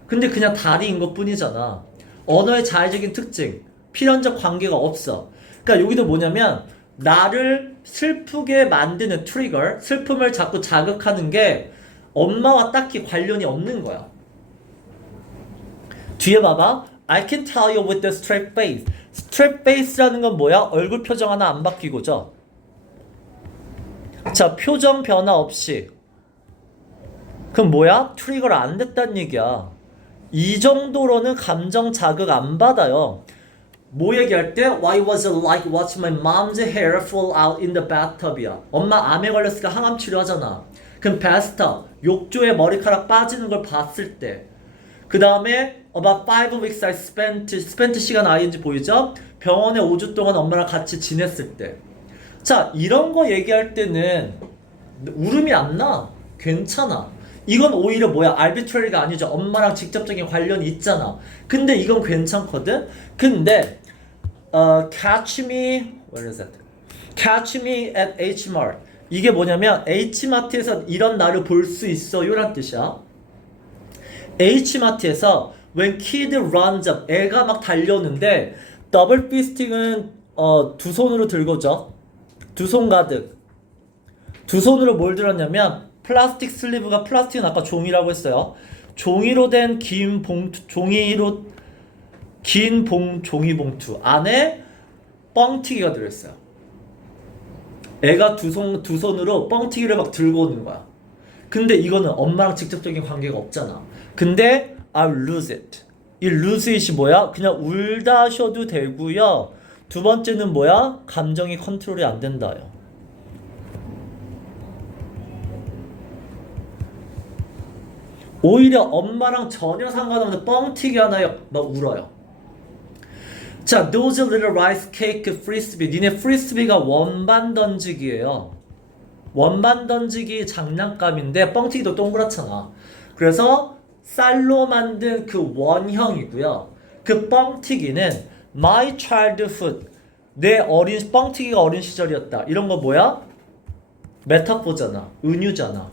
근데 그냥 다리인 것 뿐이잖아. 언어의 자의적인 특징, 필연적 관계가 없어. 그러니까 여기도 뭐냐면 나를 슬프게 만드는 트리거, 슬픔을 자꾸 자극하는 게 엄마와 딱히 관련이 없는 거야. 뒤에 봐봐. I can tell you with the straight face. straight face라는 건 뭐야? 얼굴 표정 하나 안 바뀌고죠. 자, 표정 변화 없이. 그럼 뭐야? 트리거가 안 됐다는 얘기야. 이 정도로는 감정 자극 안 받아요. 뭐 얘기할 때 Why was it like watching my mom's hair fall out in the bathtub이야. 엄마 암에 걸렸으니까 항암 치료하잖아. 그럼 bathtub, 욕조에 머리카락 빠지는 걸 봤을 때. 그 다음에 about 5 weeks I spent 시간 ing 보이죠? 병원에 5주 동안 엄마랑 같이 지냈을 때. 자, 이런 거 얘기할 때는 울음이 안 나. 괜찮아. 이건 오히려 뭐야? arbitrary가 아니죠. 엄마랑 직접적인 관련이 있잖아. 근데 이건 괜찮거든? 근데 catch me, what is that? catch me at Hmart. 이게 뭐냐면 H마트에서 이런 나를 볼 수 있어요 란 뜻이야. H마트에서 when kid runs up, 애가 막 달려오는데 더블 피스팅은 두 손으로 들고죠. 두 손 가득. 두 손으로 뭘 들었냐면 플라스틱 슬리브가, 플라스틱은 아까 종이라고 했어요. 종이로 된 긴 봉투, 종이 봉투 안에 뻥튀기가 들어있어요. 애가 두 손으로 뻥튀기를 막 들고 오는 거야. 근데 이거는 엄마랑 직접적인 관계가 없잖아. 근데 I'll lose it. 이 lose it이 뭐야? 그냥 울다 하셔도 되고요. 두 번째는 뭐야? 감정이 컨트롤이 안 된다요. 오히려 엄마랑 전혀 상관없는 뻥튀기 하나에 막 울어요. 자, those little rice cake frisbee. 니네 프리스비가 원반 던지기예요. 원반 던지기 장난감인데 뻥튀기도 동그랗잖아. 그래서 쌀로 만든 그 원형이고요. 그 뻥튀기는 my childhood, 내 뻥튀기가 어린 시절이었다. 이런 거 뭐야? 메타포잖아. 은유잖아.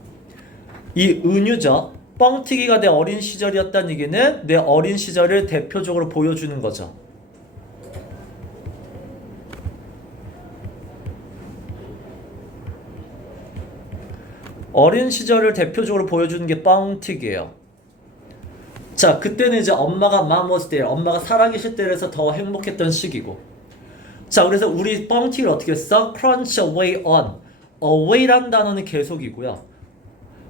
이 은유죠. 뻥튀기가 내 어린 시절이었다는 얘기는 내 어린 시절을 대표적으로 보여주는 거죠. 어린 시절을 대표적으로 보여주는 게 뻥튀기예요. 자, 그때는 이제 엄마가 mom was there, 엄마가 살아계실 때라서 더 행복했던 시기고. 자, 그래서 우리 뻥튀기를 어떻게 써? crunch away on. away란 단어는 계속이고요.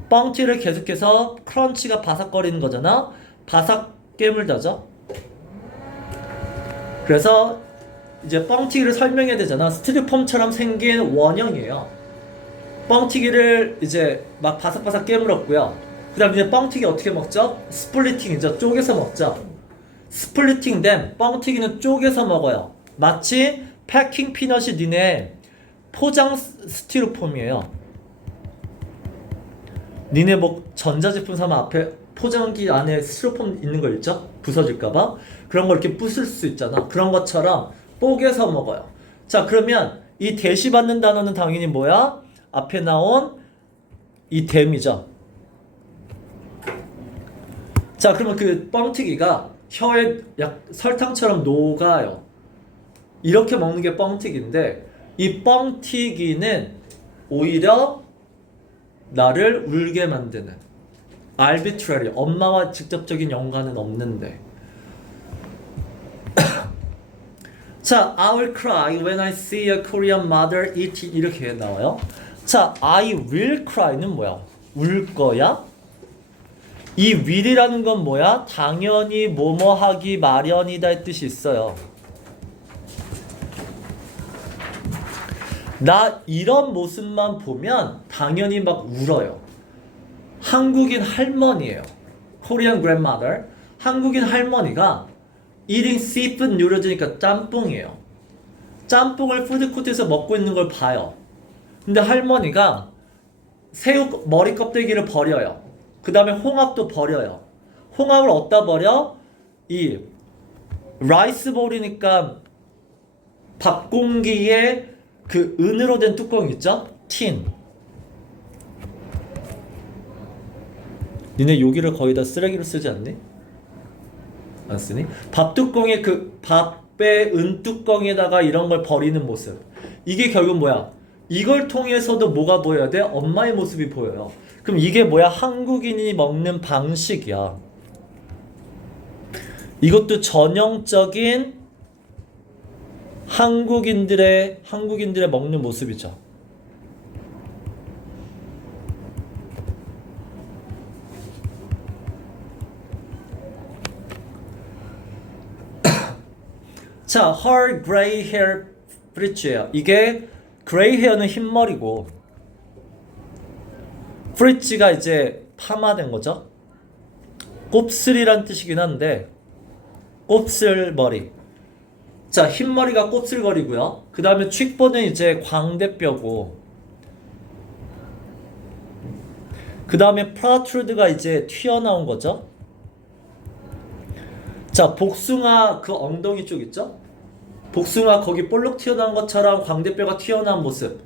뻥튀기를 계속해서 크런치가 바삭거리는 거잖아. 바삭 깨물다죠. 그래서 이제 뻥튀기를 설명해야 되잖아. 스티로폼처럼 생긴 원형이에요. 뻥튀기를 이제 막 바삭바삭 깨물었고요. 그 다음 이제 뻥튀기 어떻게 먹죠? 스플리팅이죠. 쪼개서 먹죠. 스플리팅 된 뻥튀기는 쪼개서 먹어요. 마치 패킹 피넛이 니네 포장 스티로폼이에요. 니네 뭐 전자제품 사면 앞에 포장기 안에 스티로폼 있는 거 있죠? 부서질까봐 그런 걸 이렇게 부술 수 있잖아. 그런 것처럼 뽀개서 먹어요. 자, 그러면 이 대시받는 단어는 당연히 뭐야? 앞에 나온 이 댐이죠. 자, 그러면 그 뻥튀기가 혀에 약 설탕처럼 녹아요. 이렇게 먹는 게 뻥튀기인데 이 뻥튀기는 오히려 나를 울게 만드는 arbitrary, 엄마와 직접적인 연관은 없는데. 자, I will cry when I see a Korean mother eat 이렇게 나와요. 자, I will cry는 뭐야? 울 거야? 이 will이라는 건 뭐야? 당연히 뭐뭐 하기 마련이다 의 뜻이 있어요. 나 이런 모습만 보면 당연히 막 울어요. 한국인 할머니예요. Korean grandmother. 한국인 할머니가 eating seafood noodle니까 짬뽕이에요. 짬뽕을 푸드코트에서 먹고 있는 걸 봐요. 근데 할머니가 새우 머리 껍데기를 버려요. 그 다음에 홍합도 버려요. 홍합을 어디다 버려? 이 라이스 볼이니까 밥 공기에 그 은으로 된 뚜껑 있죠? 틴. 니네 여기를 거의 다 쓰레기로 쓰지 않니? 안 쓰니? 밥 뚜껑에 그 밥의 은 뚜껑에다가 이런 걸 버리는 모습. 이게 결국 뭐야? 이걸 통해서도 뭐가 보여야 돼? 엄마의 모습이 보여요. 그럼 이게 뭐야? 한국인이 먹는 방식이야. 이것도 전형적인 한국인들의 먹는 모습이죠. 자, her gray hair fritz예요. 이게 gray hair는 흰머리고 fritz가 이제 파마된 거죠. 곱슬이란 뜻이긴 한데 곱슬머리. 자, 흰머리가 곱슬거리고요. 그 다음에 cheekbone은 이제 광대뼈고 그 다음에 protrude가 이제 튀어나온 거죠. 자, 복숭아 그 엉덩이 쪽 있죠? 복숭아 거기 볼록 튀어나온 것처럼 광대뼈가 튀어나온 모습.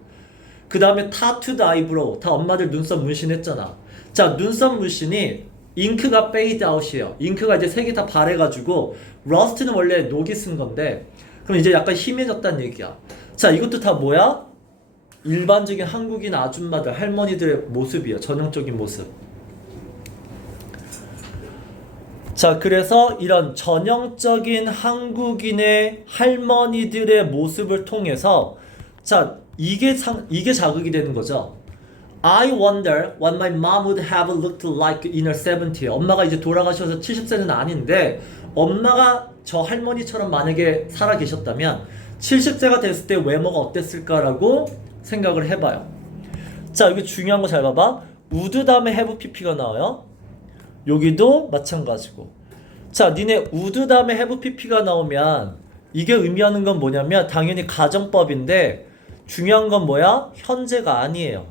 그 다음에 tattooed eyebrow. 다 엄마들 눈썹 문신했잖아. 자, 눈썹 문신이 잉크가 fade out이에요. 잉크가 이제 색이 다 바래가지고 rust는 원래 녹이 쓴 건데 그럼 이제 약간 희미해졌다는 얘기야. 자, 이것도 다 뭐야? 일반적인 한국인 아줌마들, 할머니들의 모습이야. 전형적인 모습. 자, 그래서 이런 전형적인 한국인의 할머니들의 모습을 통해서 자, 이게 자극이 되는 거죠. I wonder what my mom would have looked like in her 70s. 엄마가 이제 돌아가셔서 70세는 아닌데 엄마가 저 할머니처럼 만약에 살아 계셨다면 70세가 됐을 때 외모가 어땠을까라고 생각을 해봐요. 자, 여기 중요한 거 잘 봐봐. would 다음에 have pp가 나와요. 여기도 마찬가지고. 자, 니네 would 다음에 have pp가 나오면 이게 의미하는 건 뭐냐면 당연히 가정법인데 중요한 건 뭐야? 현재가 아니에요.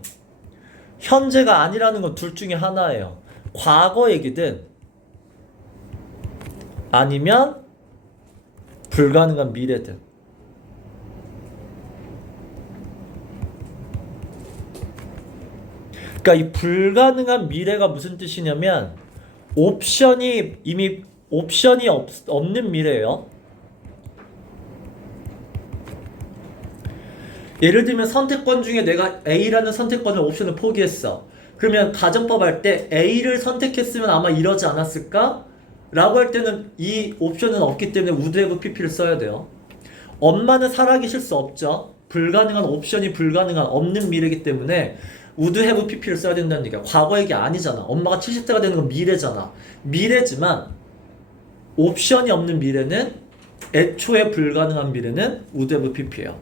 현재가 아니라는 건 둘 중에 하나예요. 과거 얘기든 아니면 불가능한 미래든. 그러니까 이 불가능한 미래가 무슨 뜻이냐면 옵션이 없는 미래예요. 예를 들면 선택권 중에 내가 A라는 선택권을 옵션을 포기했어. 그러면 가정법 할 때 A를 선택했으면 아마 이러지 않았을까? 라고 할 때는 이 옵션은 없기 때문에 would have pp를 써야 돼요. 엄마는 살아계실 수 없죠. 불가능한 옵션이 불가능한 없는 미래이기 때문에 would have pp를 써야 된다는 얘기야. 과거 얘기 아니잖아. 엄마가 70세가 되는 건 미래잖아. 미래지만 옵션이 없는 미래는 애초에 불가능한 미래는 would have pp예요.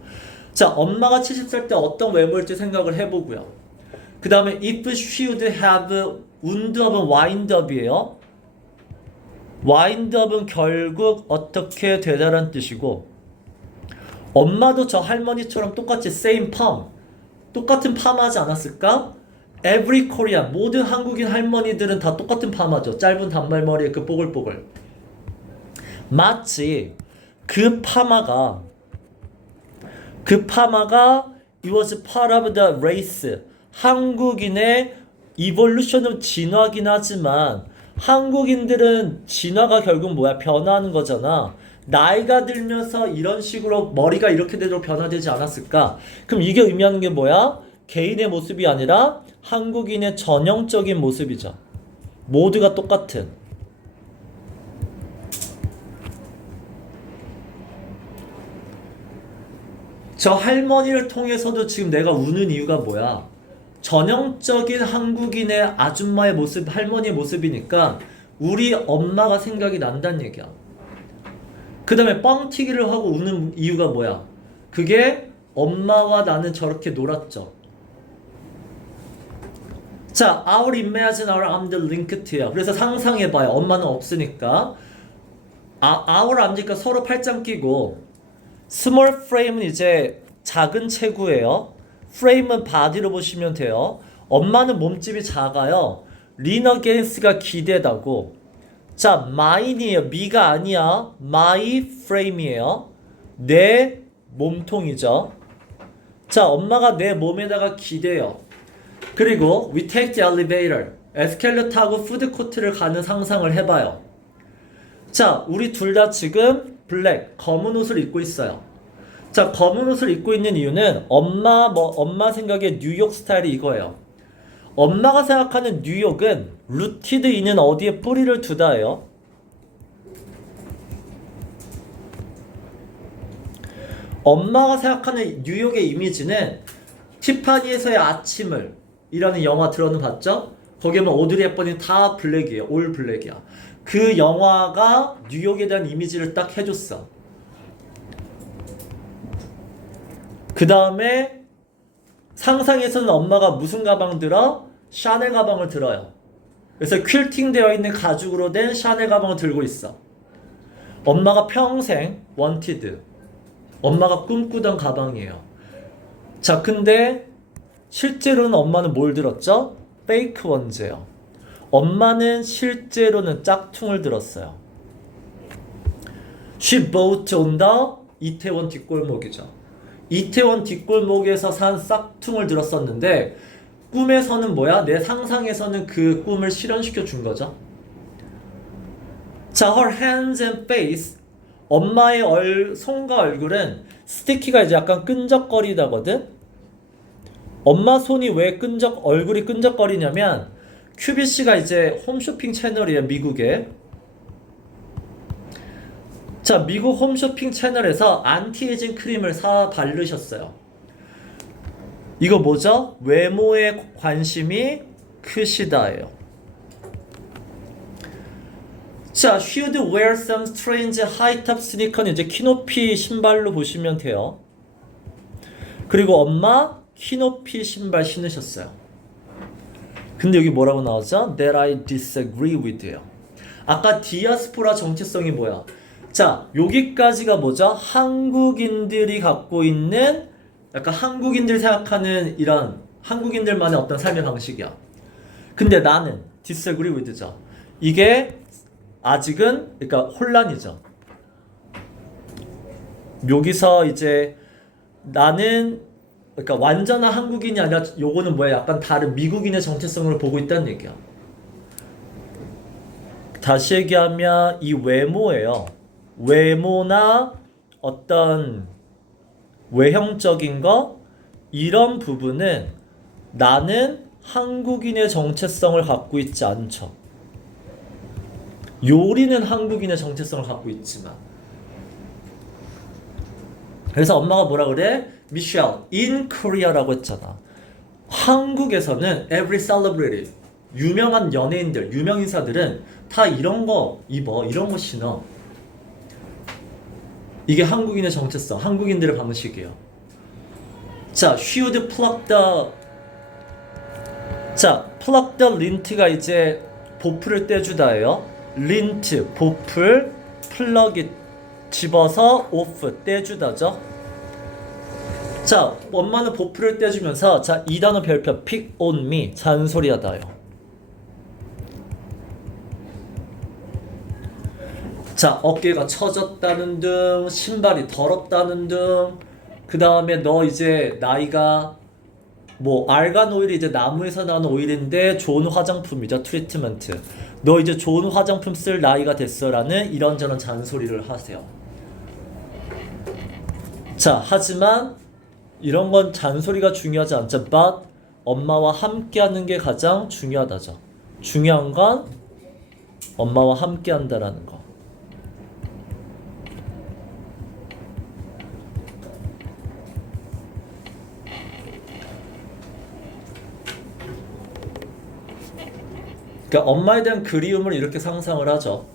자, 엄마가 70살 때 어떤 외모일지 생각을 해보고요. 그 다음에 if she would have wound up은 wind up이에요. wind up은 결국 어떻게 되다란 뜻이고, 엄마도 저 할머니처럼 똑같이 same palm, 똑같은 파마하지 않았을까? Every Korean, 모든 한국인 할머니들은 다 똑같은 파마죠. 짧은 단발머리에 그 뽀글뽀글. 마치 그 파마가 it was part of the race. 한국인의 evolution은 진화긴 하지만 한국인들은 진화가 결국 뭐야? 변화하는 거잖아. 나이가 들면서 이런 식으로 머리가 이렇게 되도록 변화되지 않았을까? 그럼 이게 의미하는 게 뭐야? 개인의 모습이 아니라 한국인의 전형적인 모습이죠. 모두가 똑같은. 저 할머니를 통해서도 지금 내가 우는 이유가 뭐야? 전형적인 한국인의 아줌마의 모습, 할머니의 모습이니까 우리 엄마가 생각이 난다는 얘기야. 그 다음에 뻥튀기를 하고 우는 이유가 뭐야? 그게 엄마와 나는 저렇게 놀았죠. 자, our imagine our arms linked to야. 그래서 상상해봐요. 엄마는 없으니까. our arms니까 서로 팔짱 끼고, small frame은 이제 작은 체구예요. frame은 body로 보시면 돼요. 엄마는 몸집이 작아요. lean against가 기대다고. 자, mine이에요. me가 아니야. my frame이에요. 내 몸통이죠. 자, 엄마가 내 몸에다가 기대요. 그리고 we take the elevator. 에스컬레이터 타고 푸드코트를 가는 상상을 해봐요. 자, 우리 둘 다 지금 블랙, 검은 옷을 입고 있어요. 자, 검은 옷을 입고 있는 이유는 엄마 생각에 뉴욕 스타일이 이거예요. 엄마가 생각하는 뉴욕은 루티드 인은 어디에 뿌리를 두다예요. 엄마가 생각하는 뉴욕의 이미지는 티파니에서의 아침을 이라는 영화 들어는 봤죠? 거기에 뭐 오드리 헵번이 다 블랙이에요. 올 블랙이야. 그 영화가 뉴욕에 대한 이미지를 딱 해줬어. 그 다음에 상상에서는 엄마가 무슨 가방 들어? 샤넬 가방을 들어요. 그래서 퀼팅 되어 있는 가죽으로 된 샤넬 가방을 들고 있어. 엄마가 평생 원티드, 엄마가 꿈꾸던 가방이에요. 자, 근데 실제로는 엄마는 뭘 들었죠? 페이크 원즈예요. 엄마는 실제로는 짝퉁을 들었어요. She bought on the 이태원 뒷골목이죠. 이태원 뒷골목에서 산 짝퉁을 들었었는데 꿈에서는 뭐야? 내 상상에서는 그 꿈을 실현시켜 준 거죠. 자, her hands and face. 엄마의 손과 얼굴은 스티키가 이제 약간 끈적거리다거든. 엄마 손이 왜 얼굴이 끈적거리냐면 QVC가 이제 홈쇼핑 채널이에요, 미국에. 자, 미국 홈쇼핑 채널에서 안티에이징 크림을 사 바르셨어요. 이거 뭐죠? 외모에 관심이 크시다예요. 자, should wear some strange high-top sneaker는 이제 키높이 신발로 보시면 돼요. 그리고 엄마 키높이 신발 신으셨어요. 근데 여기 뭐라고 나오죠? That I disagree with요. 아까 디아스포라 정체성이 뭐야? 자, 여기까지가 뭐죠? 한국인들이 갖고 있는 약간 한국인들 생각하는 이런 한국인들만의 어떤 삶의 방식이야. 근데 나는 disagree with죠. 이게 아직은 그러니까 혼란이죠. 여기서 이제 나는 그러니까 완전한 한국인이 아니라 요거는 뭐야? 약간 다른 미국인의 정체성을 보고 있다는 얘기야. 다시 얘기하면 이 외모예요. 외모나 어떤 외형적인 거 이런 부분은 나는 한국인의 정체성을 갖고 있지 않죠. 요리는 한국인의 정체성을 갖고 있지만. 그래서 엄마가 뭐라 그래? 미셸, in Korea라고 했잖아. 한국에서는 every celebrity, 유명한 연예인들, 유명 인사들은 다 이런 거 입어, 이런 거 신어. 이게 한국인의 정체성, 한국인들의 방식이에요. 자, should pluck the, 자, pluck the lint가 이제 보풀을 떼주다예요. lint, 보풀, plug it, 집어서 off, 떼주다죠. 자, 엄마는 보풀을 떼주면서 자, 이 단어 별표 pick on me, 잔소리하다요. 자, 어깨가 처졌다는 등, 신발이 더럽다는 등, 그 다음에 너 이제 나이가 뭐 알간 오일이 이제 나무에서 나는 오일인데 좋은 화장품이죠. 트리트먼트. 너 이제 좋은 화장품 쓸 나이가 됐어라는 이런저런 잔소리를 하세요. 자, 하지만 이런 건 잔소리가 중요하지 않죠. But 엄마와 함께 하는 게 가장 중요하다죠. 중요한 건 엄마와 함께 한다라는 거. 그러니까 엄마에 대한 그리움을 이렇게 상상을 하죠.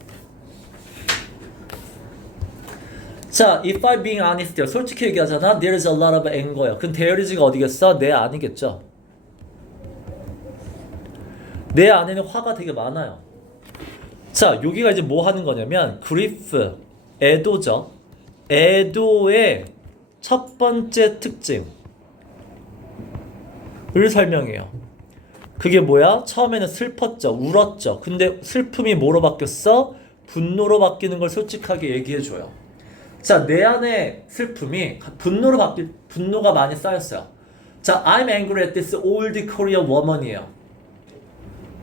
자, if I'm being honest here, 솔직히 얘기하잖아. There's a lot of anger야. 그럼 there is가 어디겠어? 내 아니겠죠. 내 안에는 화가 되게 많아요. 자, 여기가 이제 뭐 하는 거냐면 grief, 애도죠. 애도의 첫 번째 특징을 설명해요. 그게 뭐야? 처음에는 슬펐죠. 울었죠. 근데 슬픔이 뭐로 바뀌었어? 분노로 바뀌는 걸 솔직하게 얘기해줘요. 자, 내 안에 슬픔이 분노가 많이 쌓였어요. 자, I'm angry at this old Korean woman이에요.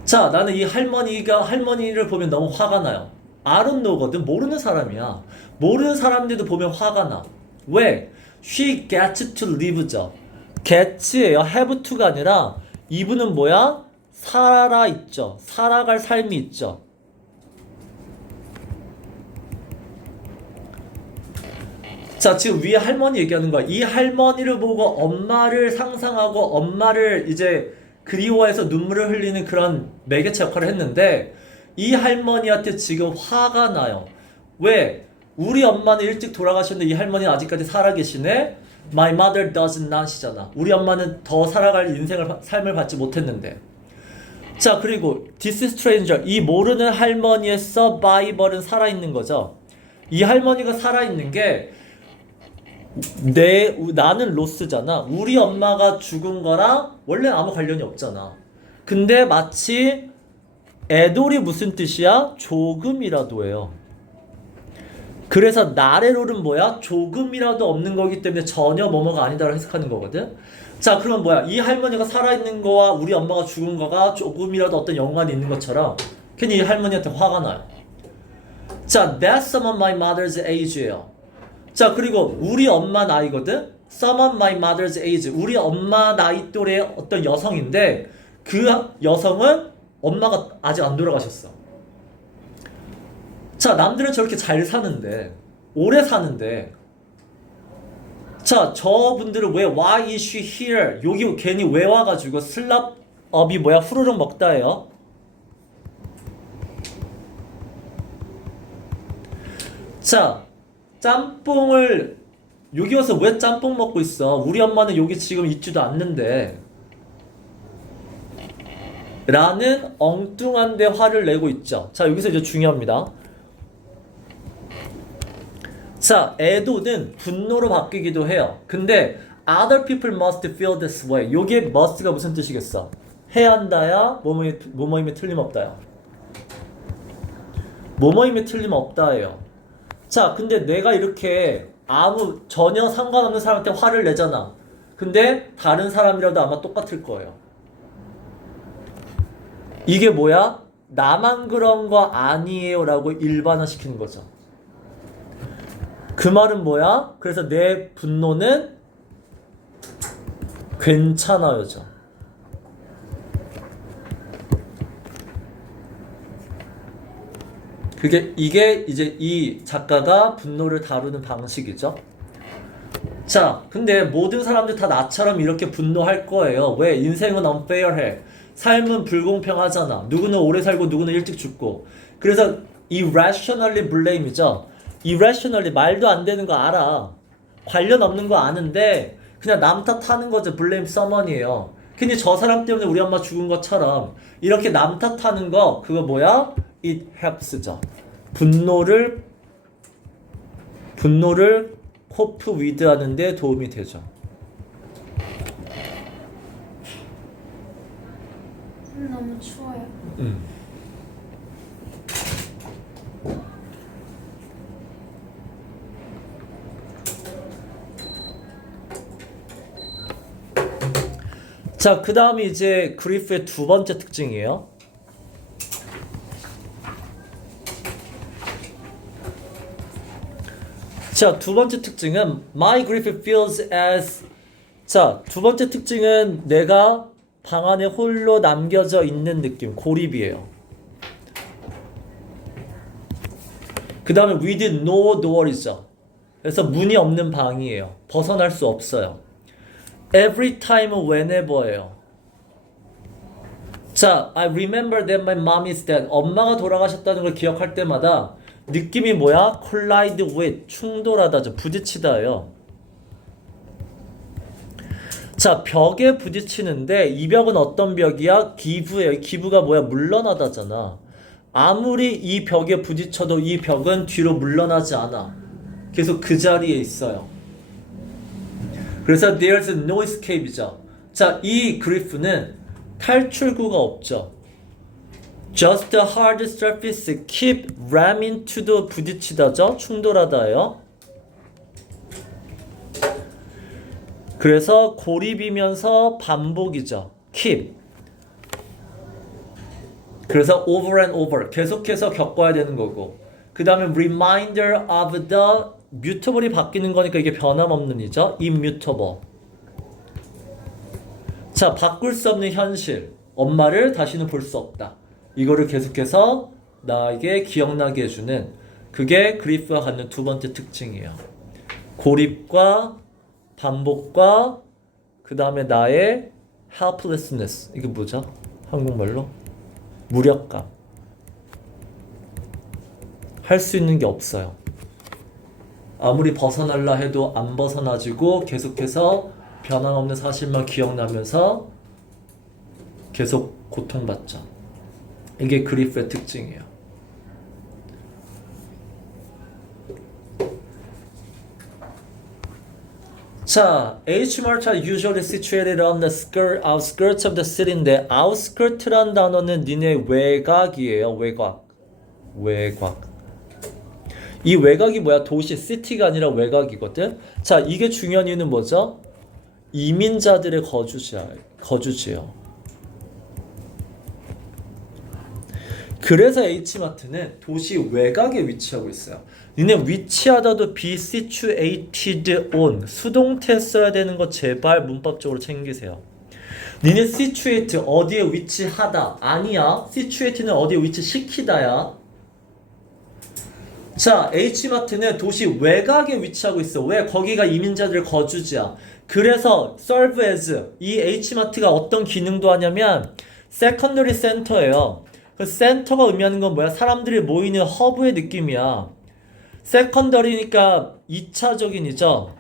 자, 나는 이 할머니를 보면 너무 화가 나요. I don't know거든. 모르는 사람이야. 모르는 사람들도 보면 화가 나. 왜? She gets to live죠. get예요. have to가 아니라 이분은 뭐야? 살아있죠. 살아갈 삶이 있죠. 자, 지금 위에 할머니 얘기하는 거야. 이 할머니를 보고 엄마를 상상하고 엄마를 이제 그리워해서 눈물을 흘리는 그런 매개체 역할을 했는데 이 할머니한테 지금 화가 나요. 왜? 우리 엄마는 일찍 돌아가셨는데 이 할머니는 아직까지 살아계시네? My mother does not이잖아. 우리 엄마는 더 살아갈 삶을 받지 못했는데. 자, 그리고 this stranger, 이 모르는 할머니의 survivor은 살아있는 거죠. 이 할머니가 살아있는 게 나는 로스잖아. 우리 엄마가 죽은 거랑 원래 아무 관련이 없잖아. 근데 마치 애돌이 무슨 뜻이야? 조금이라도예요. 그래서 나래롤은 뭐야? 조금이라도 없는 거기 때문에 전혀 뭐뭐가 아니다라고 해석하는 거거든. 자, 그러면 뭐야? 이 할머니가 살아있는 거와 우리 엄마가 죽은 거가 조금이라도 어떤 연관이 있는 것처럼 괜히 이 할머니한테 화가 나요. 자, that's someone my mother's age예요. 자, 그리고 우리 엄마 나이거든. someone my mother's age, 우리 엄마 나이 또래의 어떤 여성인데 그 여성은 엄마가 아직 안 돌아가셨어. 자, 남들은 저렇게 잘 사는데, 오래 사는데, 자, 저분들은 왜 why is she here? 여기 괜히 왜 와가지고 슬랍업이 뭐야? 후루룩 먹다예요. 자, 짬뽕을 여기 와서 왜 짬뽕 먹고 있어? 우리 엄마는 여기 지금 있지도 않는데 라는 엉뚱한데 화를 내고 있죠. 자, 여기서 이제 중요합니다. 자, 애도는 분노로 바뀌기도 해요. 근데 other people must feel this way. 여기에 must가 무슨 뜻이겠어? 해야 한다야? 뭐뭐임에 틀림없다야. 뭐뭐임에 틀림없다예요. 자, 근데 내가 이렇게 아무 전혀 상관없는 사람한테 화를 내잖아. 근데 다른 사람이라도 아마 똑같을 거예요. 이게 뭐야? 나만 그런 거 아니에요 라고 일반화시키는 거죠. 그 말은 뭐야? 그래서 내 분노는 괜찮아요죠. 이게 이제 이 작가가 분노를 다루는 방식이죠. 자, 근데 모든 사람들 다 나처럼 이렇게 분노할 거예요. 왜? 인생은 unfair해. 삶은 불공평하잖아. 누구는 오래 살고 누구는 일찍 죽고. 그래서 irrationally blame이죠. irrationally 말도 안 되는 거 알아. 관련 없는 거 아는데 그냥 남 탓하는 거죠. blame someone이에요. 근데 저 사람 때문에 우리 엄마 죽은 것처럼 이렇게 남 탓하는 거 그거 뭐야? It helps죠. 분노를 코프 위드 하는데 도움이 되죠. 너무 추워요. 자, 그 다음이 이제 그리프의 두 번째 특징이에요. 자, 두 번째 특징은 My grief feels as 자, 두 번째 특징은 내가 방 안에 홀로 남겨져 있는 느낌, 고립이에요. 그 다음에 with no door이죠. 그래서 문이 없는 방이에요. 벗어날 수 없어요. Every time, whenever예요. 자, I remember that my mom is dead. 엄마가 돌아가셨다는 걸 기억할 때마다 느낌이 뭐야? collide with, 충돌하다죠. 부딪히다예요. 자, 벽에 부딪히는데 이 벽은 어떤 벽이야? 기부예요. 기부가 뭐야? 물러나다잖아. 아무리 이 벽에 부딪혀도 이 벽은 뒤로 물러나지 않아. 계속 그 자리에 있어요. 그래서 there's no escape이죠. 자, 이 grief는 탈출구가 없죠. Just a hard surface keep ramming to the 부딪히다죠. 충돌하다예요. 그래서 고립이면서 반복이죠. keep. 그래서 over and over 계속해서 겪어야 되는 거고. 그 다음에 reminder of the mutable이 바뀌는 거니까 이게 변함없는 이죠. immutable. 자, 바꿀 수 없는 현실. 엄마를 다시는 볼 수 없다. 이거를 계속해서 나에게 기억나게 해주는 그게 그리프가 갖는 두 번째 특징이에요. 고립과 반복과 그 다음에 나의 helplessness. 이게 뭐죠? 한국말로? 무력감. 할 수 있는 게 없어요. 아무리 벗어날라 해도 안 벗어나지고 계속해서 변함없는 사실만 기억나면서 계속 고통받죠. 이게 그리프의 특징이에요. 자, H-marts are usually situated on the outskirts of the city인데 outskirt란 단어는 니네 외곽이에요. 외곽. 이 외곽이 뭐야? 도시, 시티가 아니라 외곽이거든. 자, 이게 중요한 이유는 뭐죠? 이민자들의 거주지예요. 그래서 H마트는 도시 외곽에 위치하고 있어요. 니네 위치하다도 be situated on 수동태 써야 되는 거 제발 문법적으로 챙기세요. 니네 situate 어디에 위치하다 아니야. situate는 어디에 위치시키다야. 자, H마트는 도시 외곽에 위치하고 있어. 왜? 거기가 이민자들의 거주지야. 그래서 serve as 이 H마트가 어떤 기능도 하냐면 secondary center예요. 그 센터가 의미하는 건 뭐야? 사람들이 모이는 허브의 느낌이야. 세컨더리니까 2차적인이죠.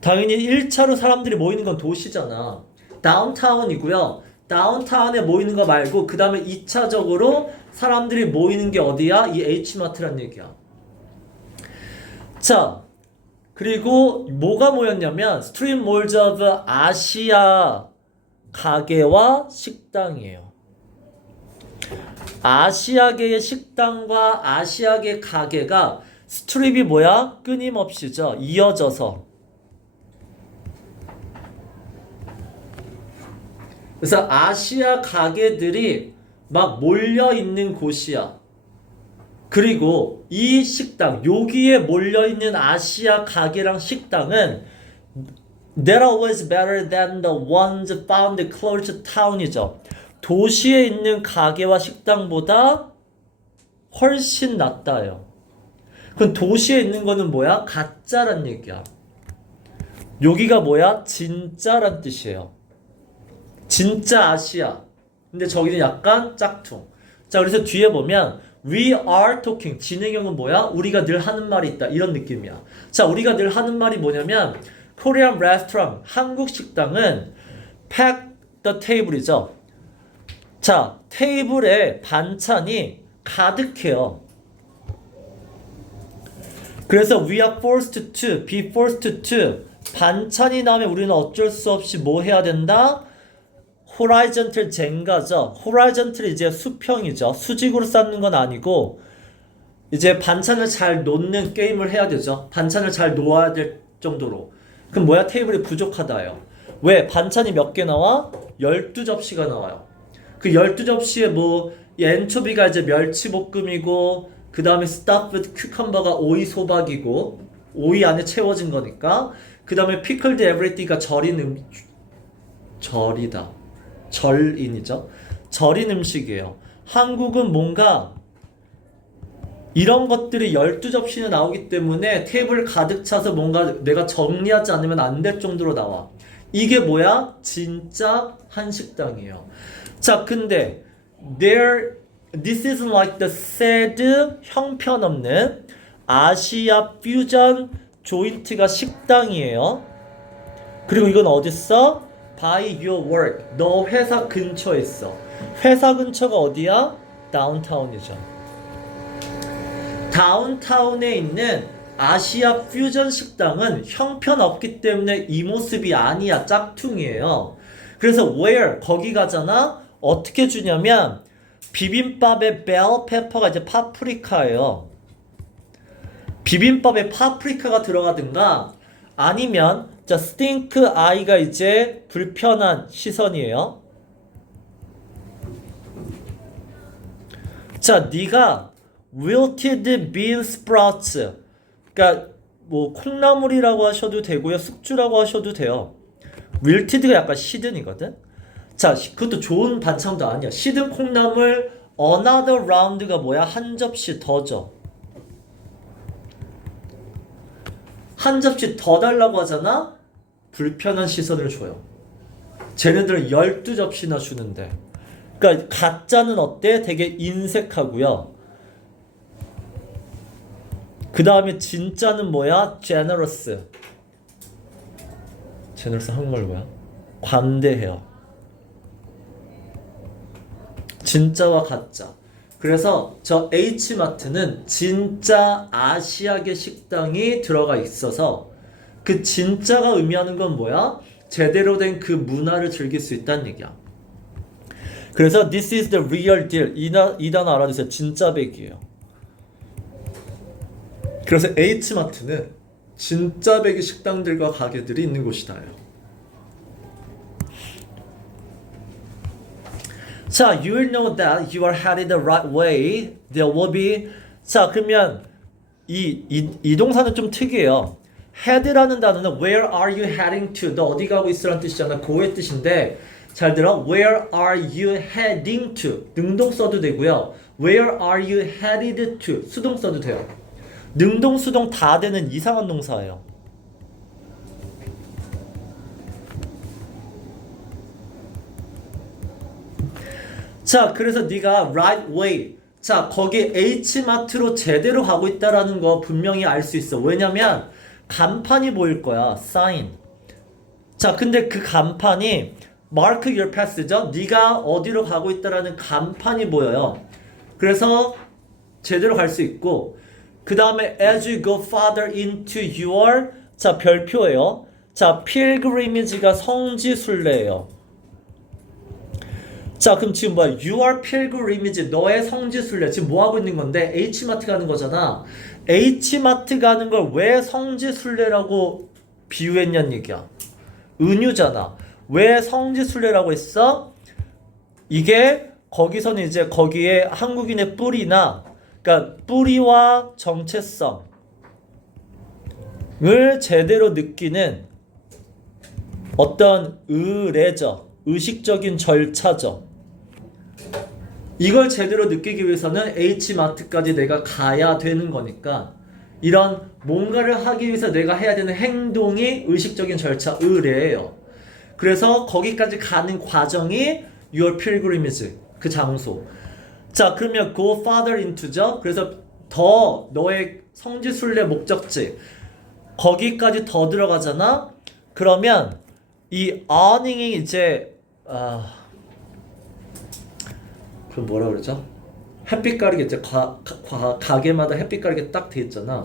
당연히 1차로 사람들이 모이는 건 도시잖아. 다운타운이고요. 다운타운에 모이는 거 말고 그 다음에 2차적으로 사람들이 모이는 게 어디야? 이 H마트란 얘기야. 자, 그리고 뭐가 모였냐면 스트리트 몰즈 오브 아시아 가게와 식당이에요. 아시아계의 식당과 아시아계 가게가 스트립이 뭐야? 끊임없이죠. 이어져서. 그래서 아시아 가게들이 막 몰려있는 곳이야. 그리고 이 식당, 여기에 몰려있는 아시아 가게랑 식당은 They're always better than the ones found close to town이죠. 도시에 있는 가게와 식당보다 훨씬 낫다요. 그럼 도시에 있는 거는 뭐야? 가짜란 얘기야. 여기가 뭐야? 진짜란 뜻이에요. 진짜 아시아. 근데 저기는 약간 짝퉁. 자, 그래서 뒤에 보면 We are talking. 진행형은 뭐야? 우리가 늘 하는 말이 있다. 이런 느낌이야. 자, 우리가 늘 하는 말이 뭐냐면 Korean restaurant, 한국 식당은 pack the table이죠. 자, 테이블에 반찬이 가득해요. 그래서 we are forced to, be forced to. 반찬이 나오면 우리는 어쩔 수 없이 뭐 해야 된다? horizontal 젠가죠. horizontal 이제 수평이죠. 수직으로 쌓는 건 아니고 이제 반찬을 잘 놓는 게임을 해야 되죠. 반찬을 잘 놓아야 될 정도로. 그럼 뭐야? 테이블이 부족하다요. 왜? 반찬이 몇 개 나와? 12접시가 나와요. 그 12접시에 뭐 엔초비가 이제 멸치볶음이고 그 다음에 stuffed cucumber가 오이 소박이고 오이 안에 채워진 거니까 그 다음에 pickled everything가 절인이죠. 절인 음식이에요. 한국은 뭔가 이런 것들이 12접시나 나오기 때문에 테이블 가득 차서 뭔가 내가 정리하지 않으면 안 될 정도로 나와. 이게 뭐야? 진짜 한식당이에요. 자, 근데 this isn't like the sad 형편없는 아시아 퓨전 조인트가 식당이에요. 그리고 이건 어딨어? by your work. 너 회사 근처에 있어. 회사 근처가 어디야? 다운타운이죠. 다운타운에 있는 아시아 퓨전 식당은 형편없기 때문에 이 모습이 아니야. 짝퉁이에요. 그래서 where 거기 가잖아. 어떻게 주냐면 비빔밥에 bell pepper가 이제 파프리카예요. 비빔밥에 파프리카가 들어가든가 아니면 자 stink eye가 이제 불편한 시선이에요. 자, 네가 wilted bean sprouts 그러니까 뭐 콩나물이라고 하셔도 되고요. 숙주라고 하셔도 돼요. wilted가 약간 시든이거든. 자, 그것도 좋은 반찬도 아니야. 시든 콩나물 another round가 뭐야? 한 접시 더 줘. 한 접시 더 달라고 하잖아? 불편한 시선을 줘요. 쟤네들은 12접시나 주는데. 그러니까 가짜는 어때? 되게 인색하고요. 그 다음에 진짜는 뭐야? generous. generous 한국말로 뭐야? 관대해요. 진짜와 가짜. 그래서 저 H마트는 진짜 아시아계 식당이 들어가 있어서 그 진짜가 의미하는 건 뭐야? 제대로 된 그 문화를 즐길 수 있다는 얘기야. 그래서 this is the real deal. 이 단어 알아두세요. 진짜 백이에요. 그래서 H마트는 진짜 백의 식당들과 가게들이 있는 곳이다요. 자, you will know that you are headed the right way. There will be. 자, 그러면 이 동사는 좀 특이해요. head라는 단어는 where are you heading to? 너 어디 가고 있으라는 뜻이잖아. go의 뜻인데 잘 들어. Where are you heading to? 능동 써도 되고요. Where are you headed to? 수동 써도 돼요. 능동, 수동 다 되는 이상한 동사예요. 자, 그래서 네가 right way. 자, 거기 H마트로 제대로 가고 있다라는 거 분명히 알 수 있어. 왜냐면 간판이 보일 거야. sign. 자, 근데 그 간판이 mark your pass죠. 네가 어디로 가고 있다라는 간판이 보여요. 그래서 제대로 갈 수 있고 그 다음에 as you go farther into your 자, 별표예요. 자, pilgrimage가 성지순례예요. 자, 그럼 지금 뭐야? Your pilgrimage, 너의 성지순례. 지금 뭐 하고 있는 건데? H마트 가는 거잖아. H마트 가는 걸 왜 성지순례라고 비유했냐는 얘기야. 은유잖아. 왜 성지순례라고 했어? 이게 거기서는 이제 거기에 한국인의 뿌리나 그러니까 뿌리와 정체성을 제대로 느끼는 어떤 의례죠. 의식적인 절차죠. 이걸 제대로 느끼기 위해서는 H마트까지 내가 가야 되는 거니까 이런 뭔가를 하기 위해서 내가 해야 되는 행동이 의식적인 절차, 의례예요. 그래서 거기까지 가는 과정이 your pilgrimage, 그 장소. 자, 그러면 go farther into죠. 그래서 더 너의 성지순례 목적지 거기까지 더 들어가잖아. 그러면 이 earning이 이제 그 뭐라 그러죠? 햇빛 가리개 이제 가게마다 햇빛 가리개 딱 돼 있잖아.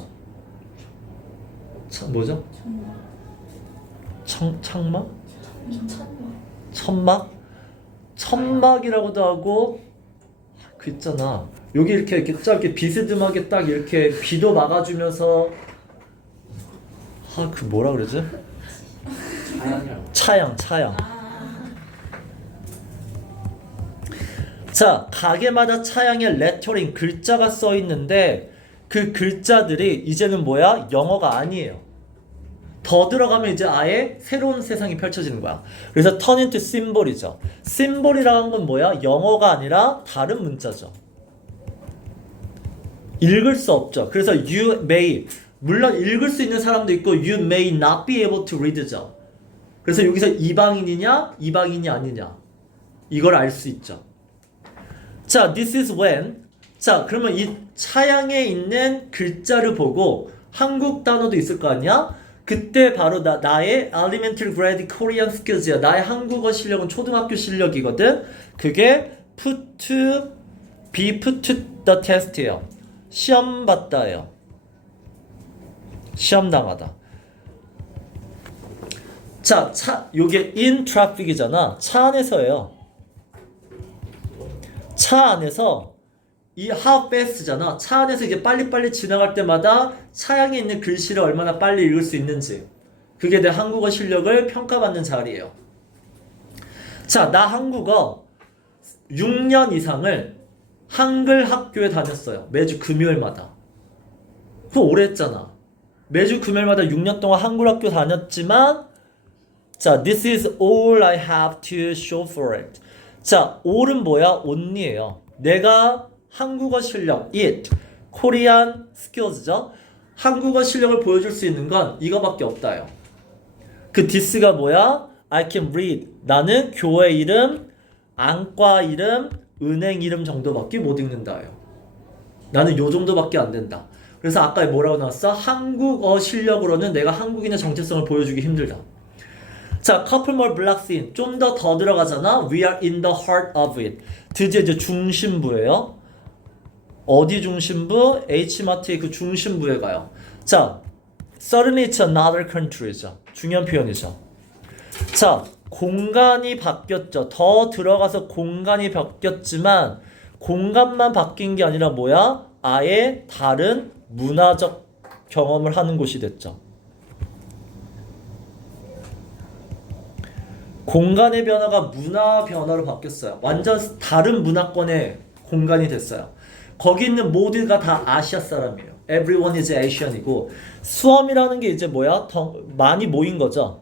뭐죠? 창막? 천막? 천막이라고도 하고 그 있잖아. 여기 이렇게 짧게 비스듬하게 딱 이렇게 비도 막아주면서 그 뭐라 그러지? 차양. 자, 가게마다 차양에 레터링 글자가 써 있는데 그 글자들이 이제는 뭐야? 영어가 아니에요. 더 들어가면 이제 아예 새로운 세상이 펼쳐지는 거야. 그래서 turn into symbol이죠. symbol이라는 건 뭐야? 영어가 아니라 다른 문자죠. 읽을 수 없죠. 그래서 you may, 물론 읽을 수 있는 사람도 있고 you may not be able to read죠. 그래서 여기서 이방인이냐 이방인이 아니냐 이걸 알 수 있죠. 자, this is when. 자, 그러면 이 차양에 있는 글자를 보고 한국 단어도 있을 거 아니야? 그때 바로 나의 elementary grade Korean skills야. 나의 한국어 실력은 초등학교 실력이거든. 그게 be put to the test예요. 시험 봤다예요. 시험 당하다. 자, 요게 in traffic이잖아. 차 안에서예요. 차 안에서 이 how fast잖아. 차 안에서 이게 빨리빨리 지나갈 때마다 차량에 있는 글씨를 얼마나 빨리 읽을 수 있는지, 그게 내 한국어 실력을 평가받는 자리예요. 자, 나 한국어 6년 이상을 한글 학교에 다녔어요. 매주 금요일마다. 그거 오래 했잖아. 매주 금요일마다 6년 동안 한글 학교 다녔지만, 자, this is all I have to show for it. 자, all은 뭐야? only예요. 내가 한국어 실력, it, Korean skills죠. 한국어 실력을 보여줄 수 있는 건 이거밖에 없다요. 그 this가 뭐야? I can read. 나는 교회 이름, 안과 이름, 은행 이름 정도밖에 못 읽는다요. 나는 요 정도밖에 안 된다. 그래서 아까 뭐라고 나왔어? 한국어 실력으로는 내가 한국인의 정체성을 보여주기 힘들다. 자, couple more blocks in. 좀 더 들어가잖아. We are in the heart of it. 드디어 이제 중심부예요. 어디 중심부? H마트의 그 중심부에 가요. 자, suddenly it's another country죠. 중요한 표현이죠. 자, 공간이 바뀌었죠. 더 들어가서 공간이 바뀌었지만 공간만 바뀐 게 아니라 뭐야? 아예 다른 문화적 경험을 하는 곳이 됐죠. 공간의 변화가 문화 변화로 바뀌었어요. 완전 다른 문화권의 공간이 됐어요. 거기 있는 모두가 다 아시아 사람이에요. Everyone is Asian이고, 수엄이라는 게 이제 뭐야? 더 많이 모인 거죠.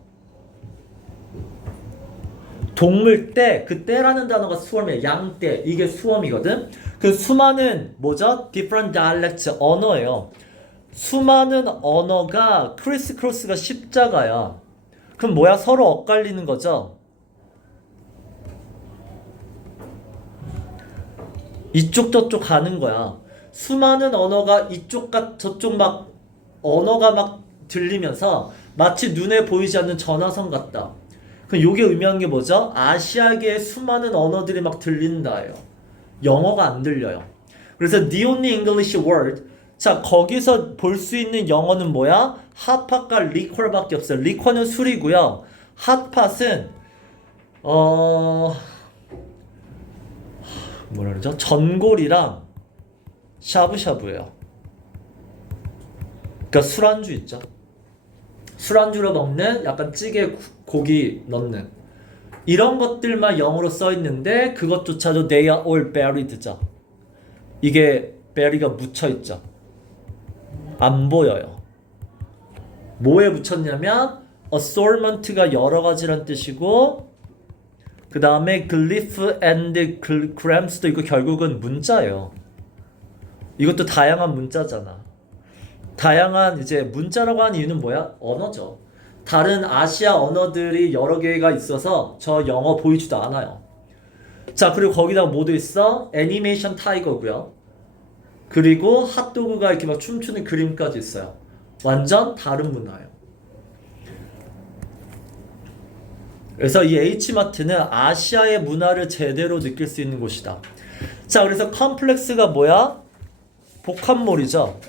동물 떼, 그 떼라는 단어가 수엄이에요. 양떼, 이게 수엄이거든. 그 수많은 뭐죠? Different dialects, 언어예요. 수많은 언어가 크리스크로스가 십자가야. 그럼 뭐야? 서로 엇갈리는 거죠. 이쪽 저쪽 가는 거야. 수많은 언어가 이쪽과 저쪽 막 언어가 막 들리면서 마치 눈에 보이지 않는 전화선 같다. 그럼 요게 의미하는 게 뭐죠? 아시아계의 수많은 언어들이 막 들린다예요. 영어가 안 들려요. 그래서 the only English word. 자, 거기서 볼 수 있는 영어는 뭐야? 핫팟과 리퀄밖에 없어요. 리퀄은 술이고요. 핫팟은 뭐라 그러죠? 전골이랑 샤브샤브예요. 그러니까 술안주 있죠. 술안주로 먹는 약간 찌개 고기 넣는 이런 것들만 영어로 써 있는데 그것조차도 they are all buried죠. 이게 bury가 묻혀 있죠. 안 보여요. 뭐에 묻혔냐면 assortment가 여러 가지란 뜻이고, 그 다음에 glyph and gramms도 있고, 결국은 문자예요. 이것도 다양한 문자잖아. 다양한 이제 문자라고 하는 이유는 뭐야? 언어죠. 다른 아시아 언어들이 여러 개가 있어서 저 영어 보이지도 않아요. 자, 그리고 거기다가 뭐도 있어? 애니메이션 타이거고요. 그리고 핫도그가 이렇게 막 춤추는 그림까지 있어요. 완전 다른 문화예요. 그래서 이 H마트는 아시아의 문화를 제대로 느낄 수 있는 곳이다. 자, 그래서 컴플렉스가 뭐야? 복합몰이죠.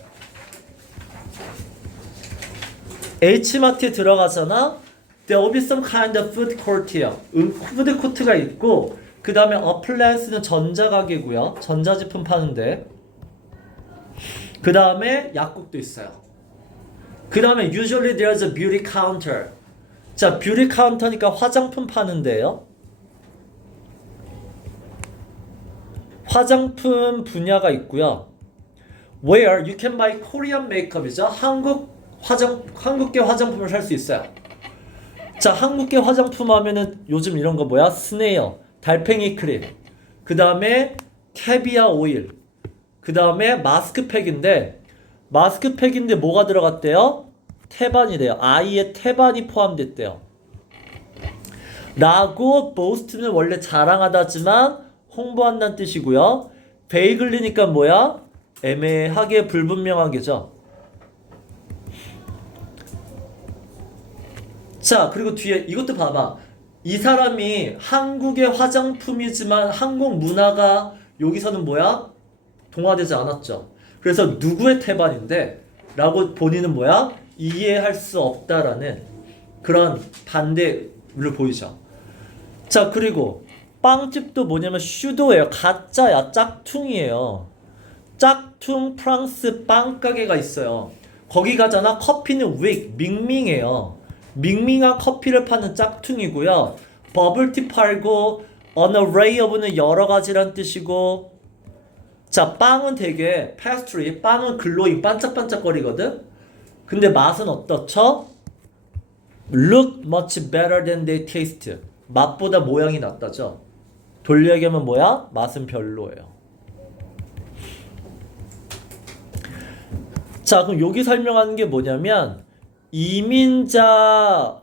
H마트에 들어가잖아. There will be some kind of food court이야. 푸드 코트가 있고, 그 다음에 appliance는 전자가게고요. 전자제품 파는데. 그 다음에 약국도 있어요. 그 다음에 usually there's a beauty counter. 자, 뷰티 카운터니까 화장품 파는데요. 화장품 분야가 있고요. Where you can buy Korean makeup이죠. 한국계 화장품을 살 수 있어요. 자, 한국계 화장품 하면은 요즘 이런 거 뭐야? 스네어, 달팽이 크림, 그 다음에 캐비아 오일, 그 다음에 마스크팩인데 뭐가 들어갔대요? 태반이래요. 아이의 태반이 포함됐대요. 라고 보스트는 원래 자랑하다지만 홍보한다는 뜻이고요. 베이글리니까 뭐야? 애매하게 불분명하게죠. 자, 그리고 뒤에 이것도 봐봐. 이 사람이 한국의 화장품이지만 한국 문화가 여기서는 뭐야? 동화되지 않았죠. 그래서 누구의 태반인데? 라고 본인은 뭐야? 이해할 수 없다라는 그런 반대를 보이죠. 자, 그리고 빵집도 뭐냐면 슈도예요. 가짜야. 짝퉁이에요. 짝퉁 프랑스 빵 가게가 있어요. 거기 가잖아. 커피는 윅, 밍밍해요. 밍밍한 커피를 파는 짝퉁이고요. 버블티 팔고 an array of는 여러 가지란 뜻이고, 자, 빵은 되게 pastry, 빵은 글로잉 반짝반짝거리거든. 근데 맛은 어떻죠? Look much better than they taste. 맛보다 모양이 낫다죠. 돌려 얘기하면 뭐야? 맛은 별로예요. 자, 그럼 여기 설명하는 게 뭐냐면 이민자들의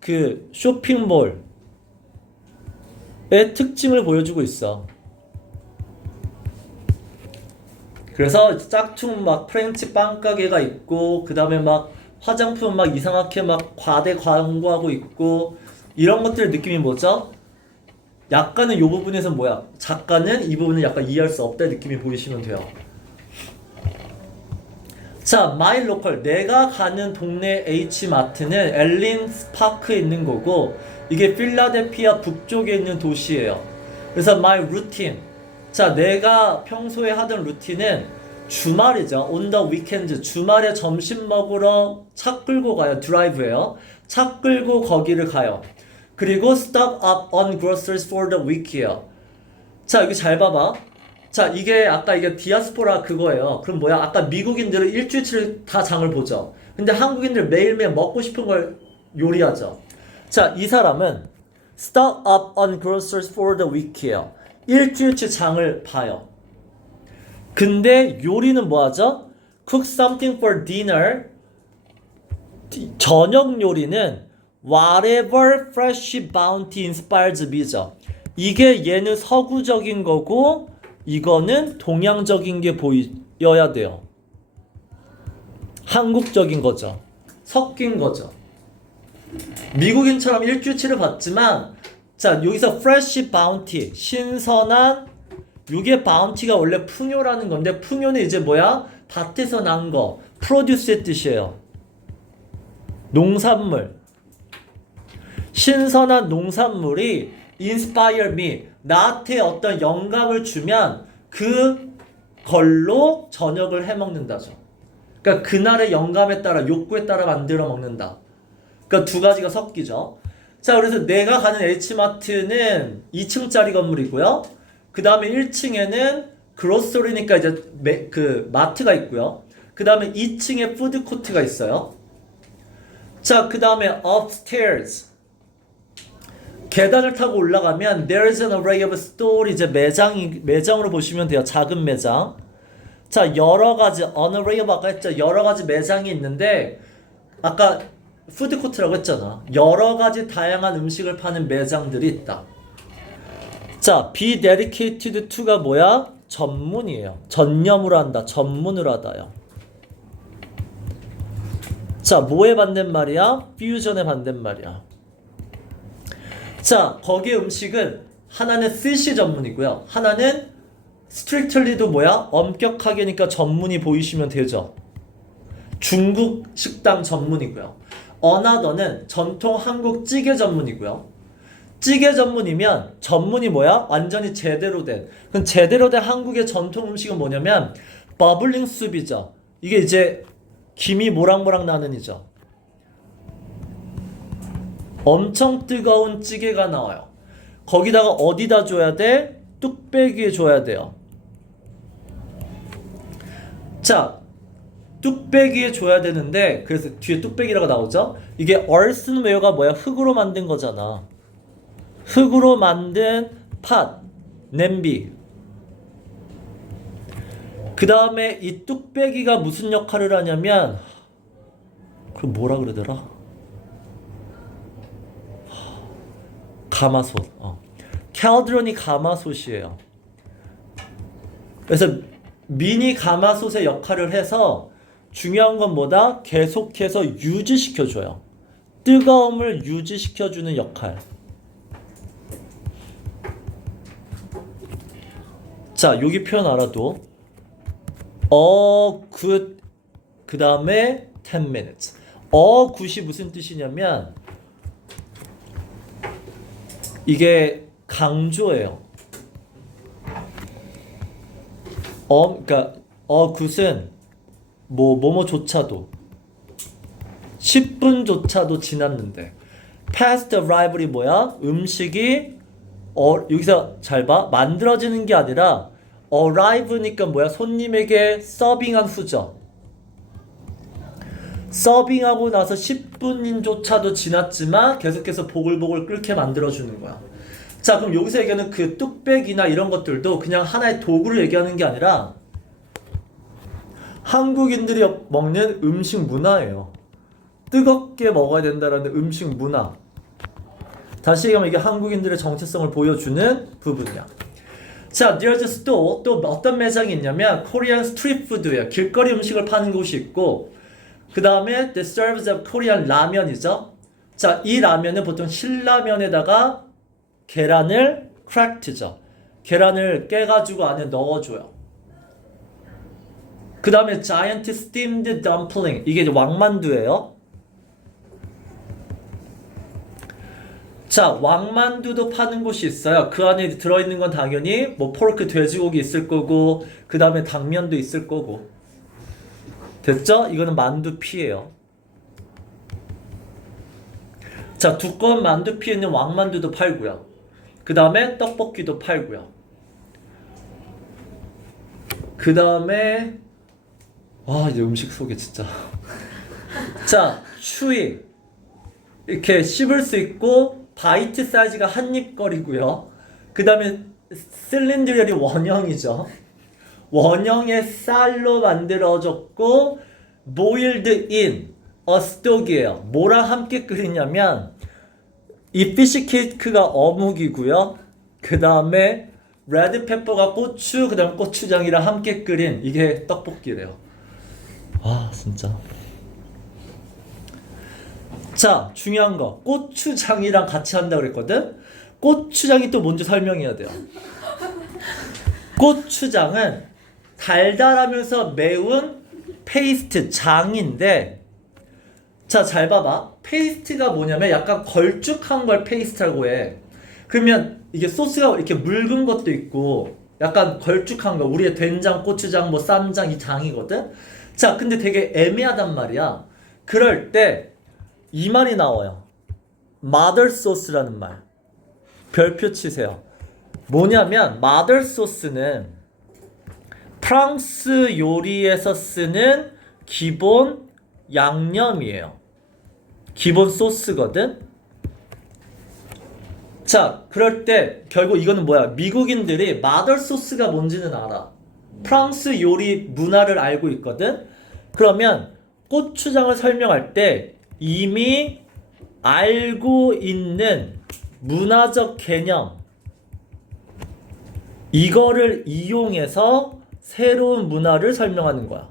그 쇼핑몰의 특징을 보여주고 있어. 그래서 짝퉁 막 프렌치 빵 가게가 있고, 그 다음에 막 화장품 막 이상하게 막 과대 광고하고 있고, 이런 것들 느낌이 뭐죠? 약간은 이 부분에서 뭐야? 작가는 이 부분을 약간 이해할 수 없다 느낌이 보이시면 돼요. 자, my local, 내가 가는 동네 H마트는 엘린스 파크에 있는 거고, 이게 필라델피아 북쪽에 있는 도시예요. 그래서 my routine, 자, 내가 평소에 하던 루틴은 주말이죠. on the weekend, 주말에 점심 먹으러 차 끌고 가요. 드라이브예요. 차 끌고 거기를 가요. 그리고 stock up on groceries for the week이에요. 자, 여기 잘 봐봐. 자, 이게 아까 이게 디아스포라 그거예요. 그럼 뭐야? 아까 미국인들은 일주일치를 다 장을 보죠. 근데 한국인들 매일매일 먹고 싶은 걸 요리하죠. 자, 이 사람은 stock up on groceries for the week이에요. 일주일치 장을 봐요. 근데 요리는 뭐 하죠? Cook something for dinner. 저녁 요리는 whatever fresh bounty inspires me죠. 이게 얘는 서구적인 거고 이거는 동양적인 게 보여야 돼요. 한국적인 거죠. 섞인 거죠. 미국인처럼 일주일치를 봤지만, 자, 여기서 fresh bounty, 신선한, 이게 bounty가 원래 풍요라는 건데, 풍요는 이제 뭐야? 밭에서 난 거, produce의 뜻이에요. 농산물. 신선한 농산물이 inspire me, 나한테 어떤 영감을 주면 그걸로 저녁을 해 먹는다죠. 그러니까 그날의 영감에 따라, 욕구에 따라 만들어 먹는다. 그러니까 두 가지가 섞이죠. 자, 그래서 내가 가는 H마트는 2층짜리 건물이고요. 그 다음에 1층에는 그로서리니까 이제 그 마트가 있고요. 그 다음에 2층에 푸드코트가 있어요. 자, 그 다음에 upstairs, 계단을 타고 올라가면 there's an array of store, 이제 매장으로 보시면 돼요. 작은 매장. 자, 여러 가지 an array of 아까 했죠. 여러 가지 매장이 있는데 아까 푸드코트라고 했잖아. 여러 가지 다양한 음식을 파는 매장들이 있다. 자, be dedicated to가 뭐야? 전문이에요. 전념으로 한다. 전문으로 하다요. 자, 뭐의 반대말이야? fusion의 반대말이야. 자, 거기에 음식은 하나는 스시 전문이고요. 하나는 strictly도 뭐야? 엄격하게니까 전문이 보이시면 되죠. 중국 식당 전문이고요. another는 전통 한국 찌개 전문이고요. 찌개 전문이면 전문이 뭐야? 완전히 제대로 된. 그럼 제대로 된 한국의 전통 음식은 뭐냐면 버블링 수프이죠. 이게 이제 김이 모락모락 나는 이죠. 엄청 뜨거운 찌개가 나와요. 거기다가 어디다 줘야 돼? 뚝배기에 줘야 돼요. 자, 뚝배기에 줘야 되는데 그래서 뒤에 뚝배기라고 나오죠? 이게 earthenware가 뭐야? 흙으로 만든 거잖아. 흙으로 만든 팥, 냄비. 그 다음에 이 뚝배기가 무슨 역할을 하냐면 그 뭐라 그러더라? 가마솥. 캘드론이 가마솥이에요. 그래서 미니 가마솥의 역할을 해서 중요한 건 뭐다? 계속해서 유지시켜줘요. 뜨거움을 유지시켜주는 역할. 자, 여기 표현 알아도 good 그 다음에 10 minutes. good이 무슨 뜻이냐면 이게 강조예요. 그러니까 good은 뭐뭐조차도 10분조차도 지났는데 past arrival이 뭐야? 음식이 여기서 잘 봐. 만들어지는 게 아니라 arrive니까 뭐야? 손님에게 서빙한 후죠. 서빙하고 나서 10분인조차도 지났지만 계속해서 보글보글 끓게 만들어주는 거야. 자, 그럼 여기서 얘기하는 그 뚝배기나 이런 것들도 그냥 하나의 도구를 얘기하는 게 아니라 한국인들이 먹는 음식 문화예요. 뜨겁게 먹어야 된다라는 음식 문화. 다시 얘기하면 이게 한국인들의 정체성을 보여주는 부분이야. 자, there's a store. 또 어떤 매장이 있냐면 Korean street food예요. 길거리 음식을 파는 곳이 있고 그 다음에 that serves a Korean 라면이죠. 자, 이 라면은 보통 신라면에다가 계란을 cracked죠. 계란을 깨가지고 안에 넣어줘요. 그 다음에 giant steamed dumpling. 이게 왕만두예요. 자, 왕만두도 파는 곳이 있어요. 그 안에 들어있는 건 당연히 뭐 포크 돼지고기 있을 거고 그 다음에 당면도 있을 거고. 됐죠? 이거는 만두피예요. 자, 두꺼운 만두피에 있는 왕만두도 팔고요. 그 다음에 떡볶이도 팔고요. 그 다음에 이제 음식 소개 진짜. 자, 추위 이렇게 씹을 수 있고 바이트 사이즈가 한입거리고요. 그 다음에 실린더리 원형이죠. 원형의 쌀로 만들어졌고 boiled in a stock이에요. 뭐랑 함께 끓이냐면 이 피시 케이크가 어묵이고요. 그 다음에 레드 페퍼가 고추, 그 다음에 고추장이랑 함께 끓인 이게 떡볶이래요. 진짜. 자, 중요한 거 고추장이랑 같이 한다고 그랬거든. 고추장이 또 뭔지 설명해야 돼요. 고추장은 달달하면서 매운 페이스트 장인데, 자, 잘 봐봐. 페이스트가 뭐냐면 약간 걸쭉한 걸 페이스트라고 해. 그러면 이게 소스가 이렇게 묽은 것도 있고 약간 걸쭉한 거, 우리의 된장, 고추장, 뭐 쌈장 이 장이거든. 자, 근데 되게 애매하단 말이야. 그럴 때 이 말이 나와요. mother sauce라는 말. 별표 치세요. 뭐냐면 mother sauce는 프랑스 요리에서 쓰는 기본 양념이에요. 기본 소스거든. 자, 그럴 때 결국 이거는 뭐야? 미국인들이 mother sauce가 뭔지는 알아. 프랑스 요리 문화를 알고 있거든. 그러면 고추장을 설명할 때 이미 알고 있는 문화적 개념 이거를 이용해서 새로운 문화를 설명하는 거야.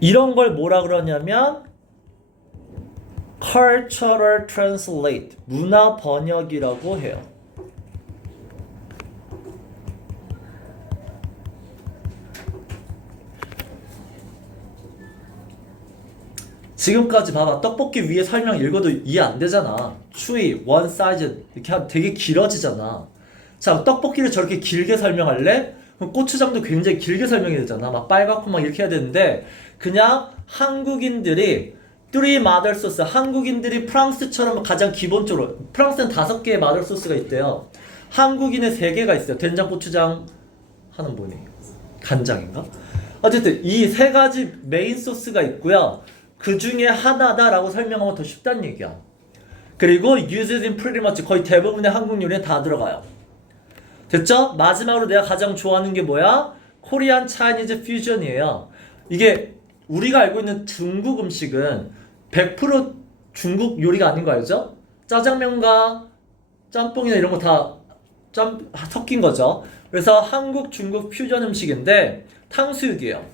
이런 걸 뭐라 그러냐면 cultural translate, 문화 번역이라고 해요. 지금까지 봐봐. 떡볶이 위에 설명 읽어도 이해 안 되잖아. 추위, one size 이렇게 하면 되게 길어지잖아. 자, 떡볶이를 저렇게 길게 설명할래? 그럼 고추장도 굉장히 길게 설명해야 되잖아. 막 빨갛고 막 이렇게 해야 되는데 그냥 한국인들이 three mother sauce, 한국인들이 프랑스처럼 가장 기본적으로 프랑스는 5개의 mother sauce가 있대요. 한국인의 3개가 있어요. 된장, 고추장 하는 뭐니? 간장인가? 어쨌든 이 3가지 메인 소스가 있고요. 그 중에 하나다라고 설명하면 더 쉽다는 얘기야. 그리고 used in pretty much 거의 대부분의 한국 요리에 다 들어가요. 됐죠? 마지막으로 내가 가장 좋아하는 게 뭐야? 코리안 차이니즈 퓨전이에요. 이게 우리가 알고 있는 중국 음식은 100% 중국 요리가 아닌 거 알죠? 짜장면과 짬뽕이나 이런 거 다 섞인 거죠. 그래서 한국, 중국 퓨전 음식인데 탕수육이에요.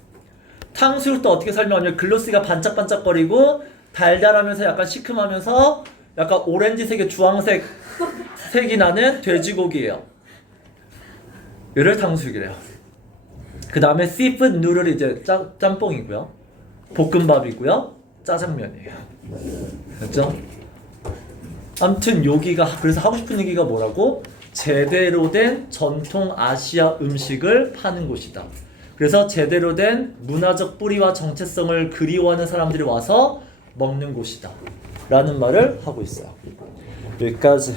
탕수육도 어떻게 설명하냐면 글로시가 반짝반짝거리고 달달하면서 약간 시큼하면서 약간 오렌지색의 주황색 색이 나는 돼지고기예요. 이를 탕수육이래요. 그 다음에 씨푸드 누들이 이제 짬뽕이고요. 볶음밥이고요. 짜장면이에요. 됐죠? 아무튼 여기가 그래서 하고 싶은 얘기가 뭐라고? 제대로 된 전통 아시아 음식을 파는 곳이다. 그래서 제대로 된 문화적 뿌리와 정체성을 그리워하는 사람들이 와서 먹는 곳이다 라는 말을 하고 있어요. 여기까지.